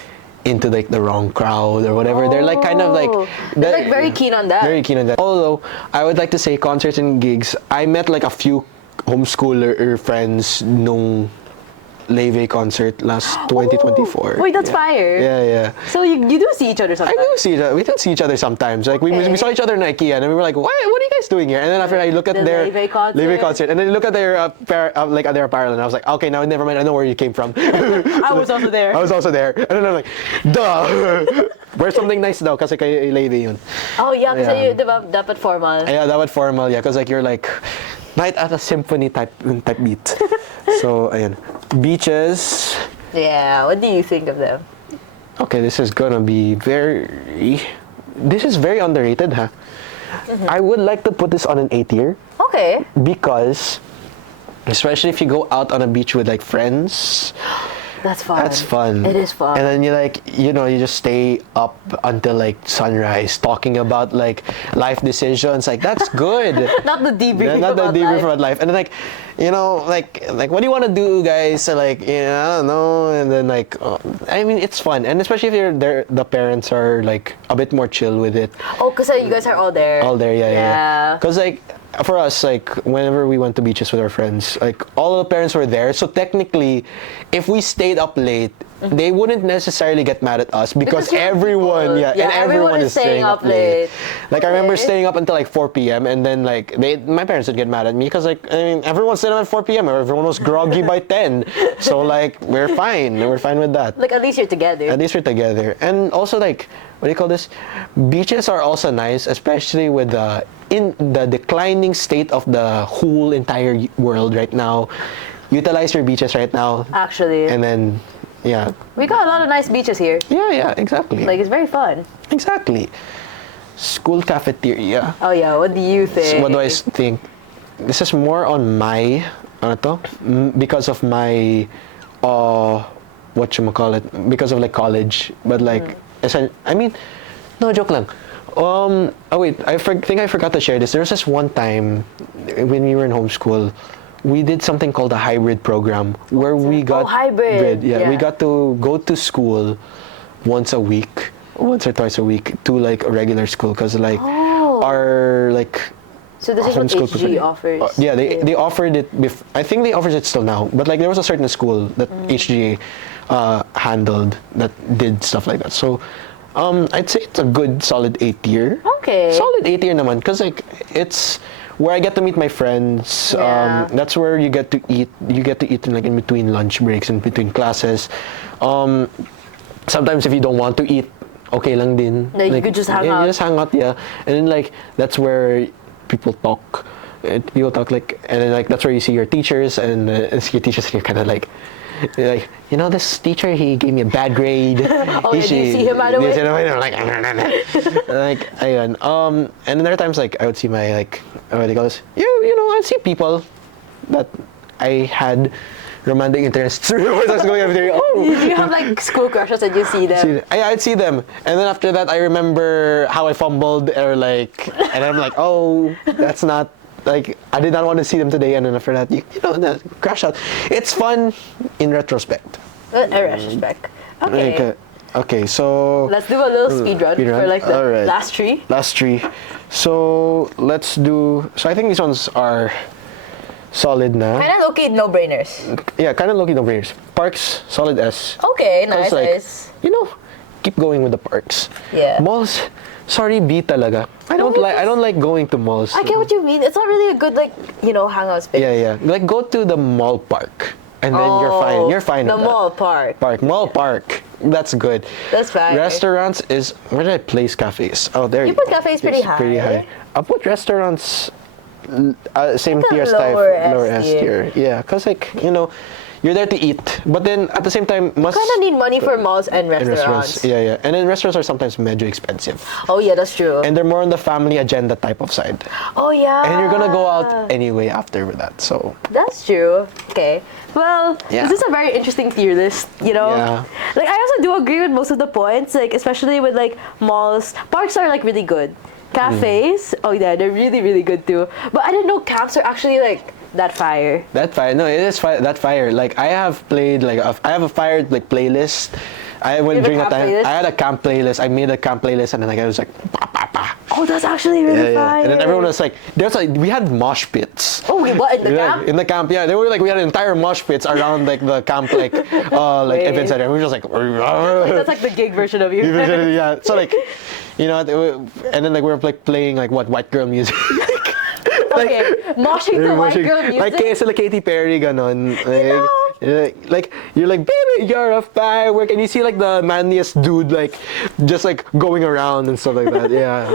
into like the wrong crowd or whatever. They're like kind of like they're like very keen on that. Very keen on that. Although I would like to say concerts and gigs, I met like a few homeschooler friends nung Leve concert last 2024. Wait, that's fire. Yeah. So you do see each other sometimes? I do see each other. We do see each other sometimes. Like we saw each other in IKEA and we were like, what are you guys doing here? And then after I look at their Leve concert and then look at their at their apparel and I was like, okay, now never mind. I know where you came from. I was also there. And then I'm like, duh. Wear something nice daw kasi kay Leve yun. Oh yeah, kasi you diba, dapat formal. Yeah, dapat formal. Yeah, because like you're like night at a symphony type beat. So, ayan. Beaches. Yeah, what do you think of them? Okay, this is very underrated, huh? Mm-hmm. I would like to put this on an A tier. Okay. Because, especially if you go out on a beach with like friends. That's fun. That's fun. It is fun. And then you just stay up until like sunrise talking about like life decisions. Like that's good. Not the debrief. Not the debrief about life. And then like, what do you want to do, guys? So, like, I don't know. And then like, I mean, it's fun. And especially if you're there, the parents are like a bit more chill with it. Oh, because you guys are all there. All there, yeah. Because like, for us, like, whenever we went to beaches with our friends, like, all of the parents were there. So technically, if we stayed up late, they wouldn't necessarily get mad at us because everyone is staying up late. Like, I remember staying up until like 4 p.m. and then like, my parents would get mad at me because like, I mean, everyone stayed up at 4 p.m. or everyone was groggy by 10. So like, we're fine with that. Like, at least you're together. At least we're together. And also like, what do you call this? Beaches are also nice, especially with in the declining state of the whole entire world right now. Utilize your beaches right now. Actually. And then, yeah. We got a lot of nice beaches here. Yeah, exactly. Like, it's very fun. Exactly. School cafeteria. Oh yeah, what do you think? So what do I think? This is more on my, because of my, because of like college. But like, I mean, no, joke lang. Oh wait, think I forgot to share this. There was this one time when we were in homeschool, we did something called a hybrid program where we got hybrid. We got to go to school once or twice a week to like a regular school because like our like. So this is what HG offers. Yeah, they offered it. I think they offer it still now, but like there was a certain school that HGA handled that did stuff like that. So. I'd say it's a good solid 8 tier. Okay. Solid 8 tier naman, cause like it's where I get to meet my friends. Yeah. That's where you get to eat. You get to eat in like in between lunch breaks and between classes. Sometimes if you don't want to eat, okay lang din. Like you could just hang out. You just hang out, yeah. And then like that's where people talk. People talk like, and then like that's where you see your teachers and see your teachers and you're kind of like. Like, this teacher, he gave me a bad grade. Oh, did you see him right away? Like, ayun. And then there are times like I would see my like, what do you call this? I'd see people that I had romantic interests. Do you have like school crushes and you see them? I'd see them, and then after that, I remember how I fumbled, or like, and I'm like, oh, that's not. Like, I did not want to see them today, and then after that, crash out. It's fun in retrospect. In retrospect. Okay. Okay, so... Let's do a little speed run for like the last three. Last three. So, let's do... So, I think these ones are solid na. Kind of low-key no-brainers. Yeah, kind of low-key no-brainers. Parks, solid S. Okay, nice. keep going with the parks. Yeah. Malls, sorry, B talaga. I don't like going to malls. I get what you mean. It's not really a good hangout space. Yeah. Like go to the mall park. And then you're fine. You're fine The with that. mall park. Mall park. That's good. That's fine. Restaurants is where did I place cafes? Oh, there you put go. cafes pretty high. Pretty high. I'll put restaurants same Like a tier type, lower lower S S tier. tier. Yeah, cause you're there to eat, but then at the same time, must Kind of need money for malls and and restaurants. Yeah. And then restaurants are sometimes medyo expensive, Oh yeah, that's true. and they're more on the family agenda type of side. Oh yeah. And you're gonna go out anyway after with that, so. That's true. Okay. Well, Yeah. this is a very interesting tier list, Yeah. Like I also do agree with most of the points, like especially with like malls. Parks are like really good. Cafes, oh yeah, they're really, really good too. But I didn't know camps are actually like that fire. That fire, no, it is that fire. Like I have played, I have a fire playlist. I went You have a during that camp time. playlist? I had a camp playlist. I made a camp playlist, and then I was like, pa pa pa. Oh, that's actually really fire. And then everyone was like, we had mosh pits. Oh, wait, what, in the camp? In the camp, yeah. They were like, we had entire mosh pits around like the camp, Wait. event center. And we were just like, That's like the gig version of you. yeah. So and then we were playing white girl music. Okay, moshing to white girl music. Like Katy Perry, ganon. You're like, baby, you're a firework, and you see like the manliest dude just going around and stuff like that. Yeah,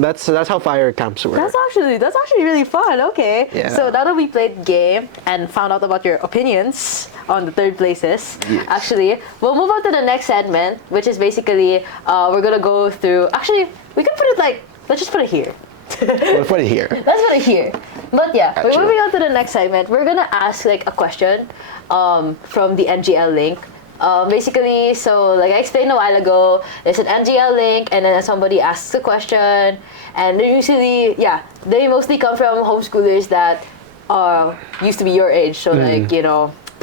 that's how fire camps work. That's actually really fun. Okay. Yeah. So now that we played the game and found out about your opinions on the third places, Yes. actually, we'll move on to the next segment, which is basically we're gonna go through. Actually, we can put it let's just put it here. We'll put it here. Let's put it here. But yeah, we're Actually. moving on to the next segment. We're gonna ask a question from the NGL link. Basically, so like I explained a while ago, there's an NGL link, and then somebody asks a question, and they usually, they mostly come from homeschoolers that used to be your age, so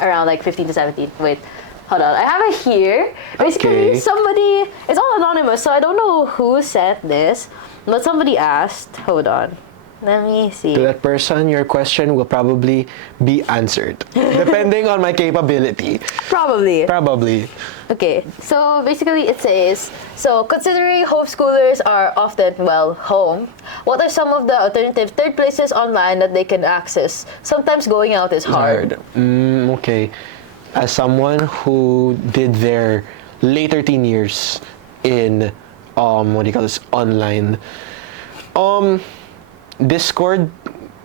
around 15 to 17. Wait, hold on, I have it here. Basically, Okay. somebody, it's all anonymous, so I don't know who sent this, but somebody asked, hold on. Let me see. To that person, your question will probably be answered, depending on my capability. Probably. Probably. Okay, so basically it says, so considering homeschoolers are often, home, what are some of the alternative third places online that they can access? Sometimes going out is hard. Okay. As someone who did their later teen years in, online, Discord.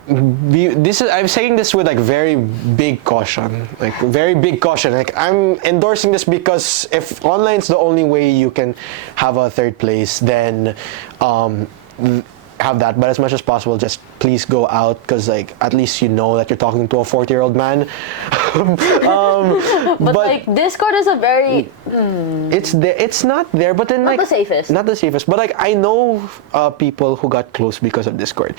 I'm saying this with very big caution. Very big caution. I'm endorsing this because if online's the only way you can have a third place, then have that. But as much as possible, just please go out, because at least you know that you're talking to a 40-year-old man. But Discord is a very It's not there, but then not the safest. Not the safest, but I know people who got close because of Discord.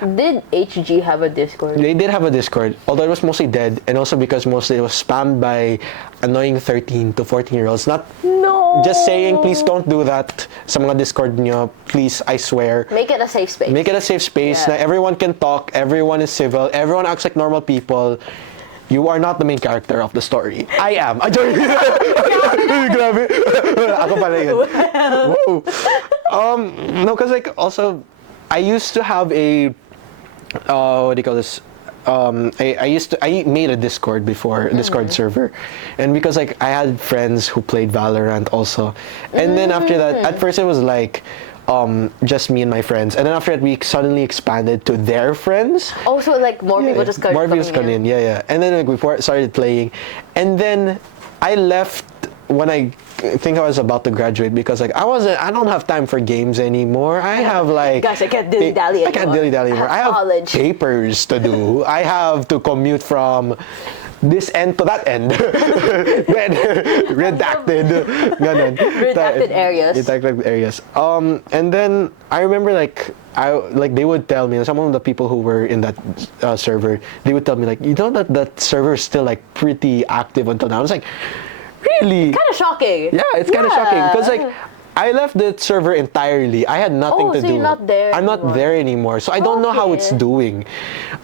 Did HG have a Discord? They did have a Discord, although it was mostly dead, and also because mostly it was spammed by annoying 13 to 14-year-olds. No. Just saying, please don't do that sa mga Discord nyo. Please, I swear. Make it a safe space. Make it a safe space. Yeah. Na everyone can talk, everyone is civil, everyone acts like normal people. You are not the main character of the story. I am. Grabe. Ako pala yun. Whoa. No, because also, I used to have a, what do you call this? I made a Discord before, Discord server, and because I had friends who played Valorant also, and then after that, at first it was just me and my friends, and then after that we suddenly expanded to their friends. Oh, so more people just more people just come in, yeah. And then we started playing, and then I left when I think I was about to graduate because I don't have time for games anymore. I have Gosh, I can't dilly-dally I can't anymore. dilly-dally anymore. I have college. papers to do. I have to commute from this end to that end. Redacted. Ganon. Redacted areas. Redacted areas. And then I remember they would tell me, some of the people who were in that server, they would tell me that server is still pretty active until now. I was like, really? Kind of shocking. Yeah, it's kind of shocking because I left the server entirely. I had nothing Oh, to so do. you're not there I'm not anymore. there anymore. So I don't know how it's Okay. doing.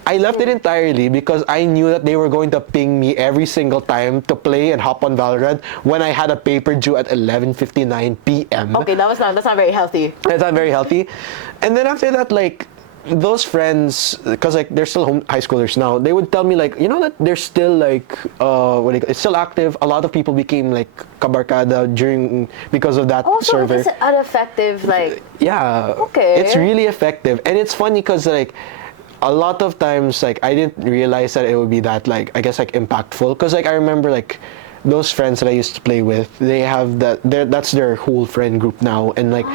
I left it entirely because I knew that they were going to ping me every single time to play and hop on Valorant when I had a paper due at 11:59 p.m. Okay, that's not very healthy. It's not very healthy. And then after that, like, those friends, because like they're still high schoolers now, they would tell me like, you know that they're still like, what do you call, it's still active. A lot of people became like kabarkada because of that Also, server. it's an effective, like, Yeah. Okay. It's really effective, and it's funny because like a lot of times like I didn't realize that it would be that like I guess like impactful because like I remember like those friends that I used to play with, they have that's their whole friend group now, and like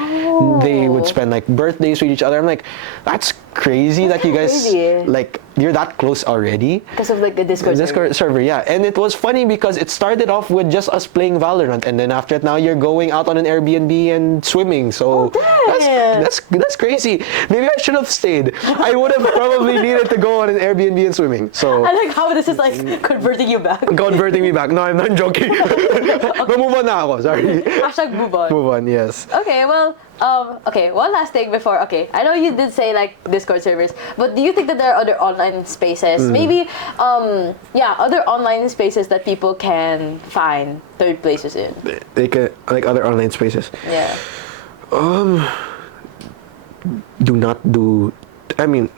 they would spend like birthdays with each other. I'm like, that's crazy that you guys crazy. like you're that close already. because of like the Discord. Server, yeah. And it was funny because it started off with just us playing Valorant, and then after that, now you're going out on an Airbnb and swimming. So damn. that's crazy. Maybe I should have stayed. I would have probably needed to go on an Airbnb and swimming. So I like how this is like converting you back. converting me back. No, I'm not joking. But move on na ako. Sorry. Hashtag move on. Move on. Yes. Okay, well, okay, one last thing before, okay, I know you did say like Discord servers, but do you think that there are other online spaces, maybe, other online spaces that people can find third places in? Like other online spaces. Yeah. Do not do. I mean,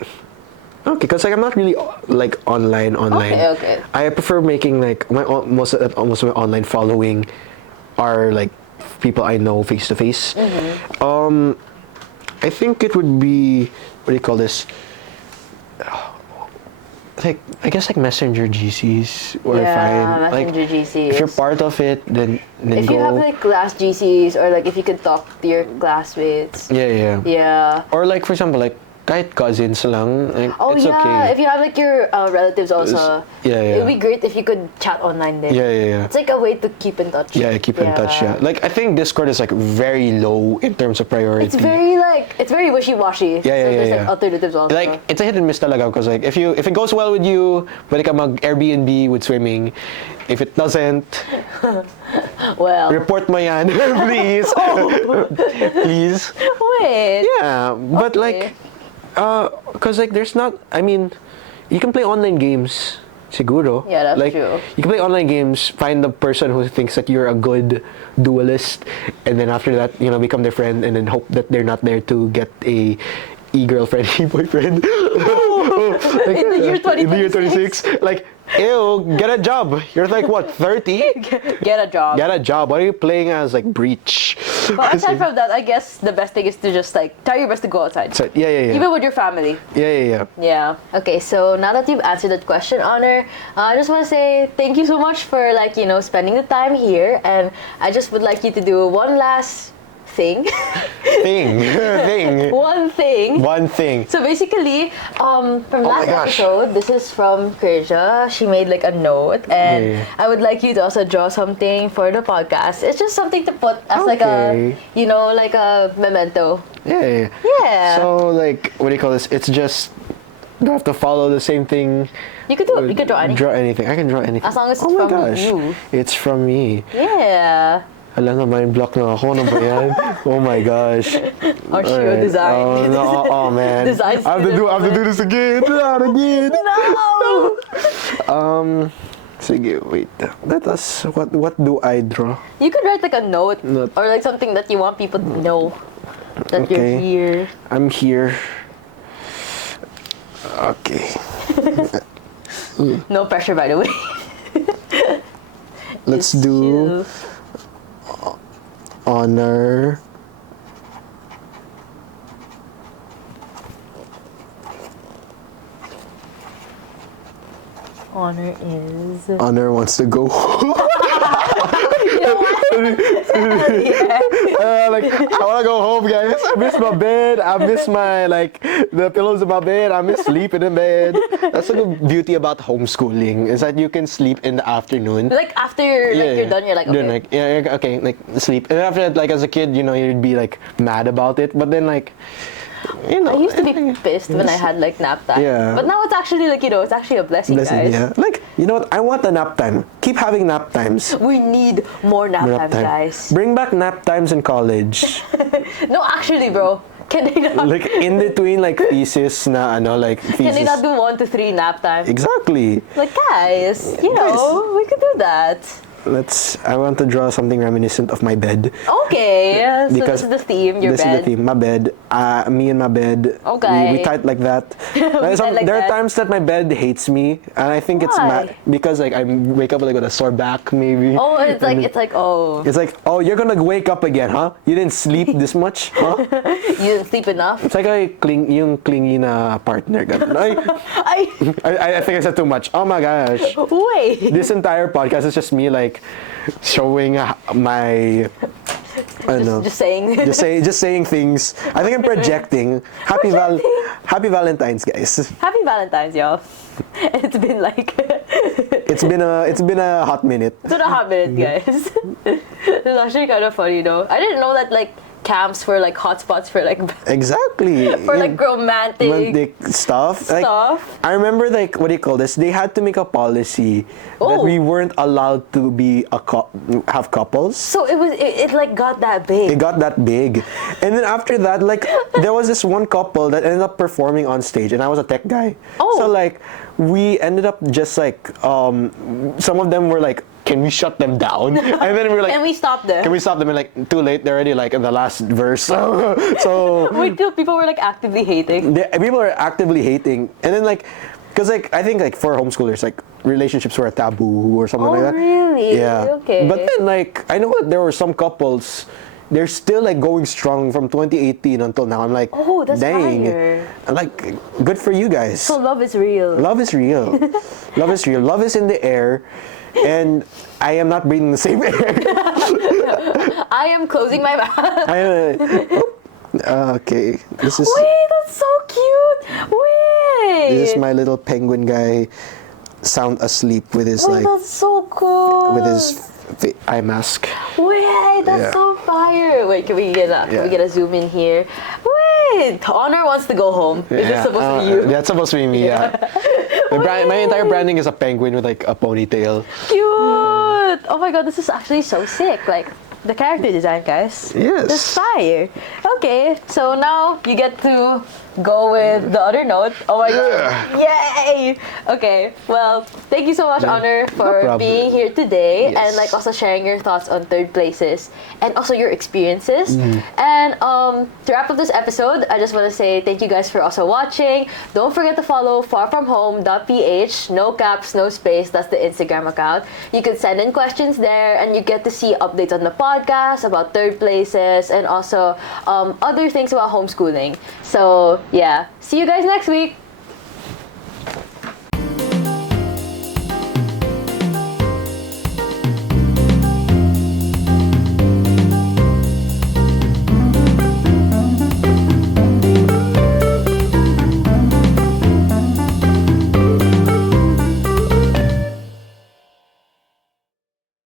okay, because like I'm not really like online. Okay. I prefer making like most of my online following are like people I know face to face. I think it would be, what do you call this? Like I guess like Messenger GCs or fine. Messenger Like GCs. if you're part of it, then If go. you have like class GCs or like if you could talk to your classmates. Yeah. Yeah. Or like for example, like kahit cousins lang, like, Oh it's yeah, okay. if you have like your relatives also, Yeah. it would be great if you could chat online then. Yeah. It's like a way to keep in touch. Yeah, keep in touch. Yeah, like I think Discord is like very low in terms of priority. It's very wishy-washy. Yeah, So yeah, there's yeah, like yeah. alternatives also. Like it's a hit and miss talaga because like if it goes well with you, pwede ka mag Airbnb with swimming. If it doesn't, well, report mo yan, please. Please. wait. Yeah, but Okay. like, cause like there's not. I mean, you can play online games. Siguro. Yeah, that's like, true. You can play online games, find the person who thinks that you're a good duelist, and then after that, become their friend, and then hope that they're not there to get a e-girlfriend, e-boyfriend. In the year 2026. In the year 26. Like, ew, get a job. You're like, what, 30? Get a job. Get a job. What are you playing as, like, Breach? But aside from that, I guess the best thing is to just like try your best to go outside. So, yeah. Even with your family. Yeah. Yeah. Okay, so now that you've answered that question, Honor, I just want to say thank you so much for like, spending the time here, and I just would like you to do one last thing. Thing. One thing. So basically, from last my gosh. episode, this is from Kirja. She made like a note, and Yeah. I would like you to also draw something for the podcast. It's just something to put as like a, Okay. like a memento. Yeah. Yeah. So, like, what do you call this? It's just, do I have to follow the same thing? You could do it. You could draw anything. Draw anything. I can draw anything. As long as it's oh my from gosh. you. It's from me. Yeah. Alam na, mind block na ako. Ano ba yan? Oh my gosh. Or she will design. Oh, no. Oh, man. Design I have to do this again. Not again. No. Sige, wait. Let us, what do I draw? You could write like a note Note. or like something that you want people to know that you're Okay. here. I'm here. Okay. No pressure, by the way. Let's Just do chill. honor. Honor is. Honor wants to go. Like, I want to go home, guys. I miss my bed. I miss my, like, the pillows in my bed. I miss sleeping in bed. That's the beauty about homeschooling, is that you can sleep in the afternoon. Like after you're done, you're like, okay. Then, like, okay, like, sleep. And after that, like, as a kid, you'd be, like, mad about it. But then, like, I used to be pissed when I had like nap time. Yeah. But now it's actually like, it's actually a blessing, Blessing, guys. yeah. Like, you know what? I want a nap time. keep having nap times. We need more nap Nap times, time. guys. Bring back nap times in college. No, actually, bro. Can they not? Like in between like thesis na ano like thesis. Can they not do 1 to 3 nap time? Exactly. Like, guys, you know, we could do that. I want to draw something reminiscent of my bed. Okay, so Because this is the theme, your this bed. is the theme, my bed. Me and my bed. Okay. We tight like that. tight like there that. are times that my bed hates me, and I think it's Why? because like I wake up like with a sore back maybe. Oh, and And it's like, oh, It's like, oh, you're gonna wake up again, huh? You didn't sleep this much, huh? you didn't sleep enough. It's like yung clingy na partner. Ganun. I think I said too much. Oh my gosh. Wait. This entire podcast is just me like showing my I don't know. Just saying. just saying things. I think I'm projecting. Happy Valentine's, guys. Happy Valentine's, y'all. It's been like It's been a hot minute. it's been a hot minute, guys. It's actually kind of funny though. I didn't know that like camps were like hotspots for like Exactly. for like romantic stuff. Like, stuff. I remember like what do you call this? They had to make a policy that Oh. we weren't allowed to be have couples. So it like got that big. It got that big. And then after that, like, there was this one couple that ended up performing on stage, and I was a tech guy. Oh. So, like, we ended up just, like, some of them were like, can we shut them down? And then we were like, And we stopped them. can we stop them? And, like, too late, they're already, like, in the last verse. So, Wait till people were like actively hating. people are actively hating. And then, like, because, like, I think, like, for homeschoolers, like, relationships were a taboo or something Oh, like that. really? Yeah. Okay. But then, like, I know that there were some couples, they're still, like, going strong from 2018 until now. I'm like, Oh, that's dang. fire. I'm like, good for you guys. So love is real. Love is real. Love is real. Love is in the air. And I am not breathing the same air. I am closing my mouth. Okay. This is Wait, that's so cute. Wait. this is my little penguin guy sound asleep with his Wait, like that's so cool. with his eye mask. Wait, that's Yeah. so fire. Wait, can we get a zoom in here? Wait, Honor wants to go home. Is this supposed to be you? That's supposed to be me, yeah. My entire branding is a penguin with like a ponytail. Cute. Oh my god, this is actually so sick. Like the character design, guys. Yes. This fire. Okay, so now you get to go with the other note. Oh my god. Yay! Okay, well, thank you so much, Honor, for problem. being here today Yes. and like also sharing your thoughts on third places and also your experiences. Mm-hmm. And to wrap up this episode, I just want to say thank you guys for also watching. Don't forget to follow farfromhome.ph. No caps, no space. That's the Instagram account. You can send in questions there and you get to see updates on the podcast, about third places, and also other things about homeschooling. So, yeah. See you guys next week.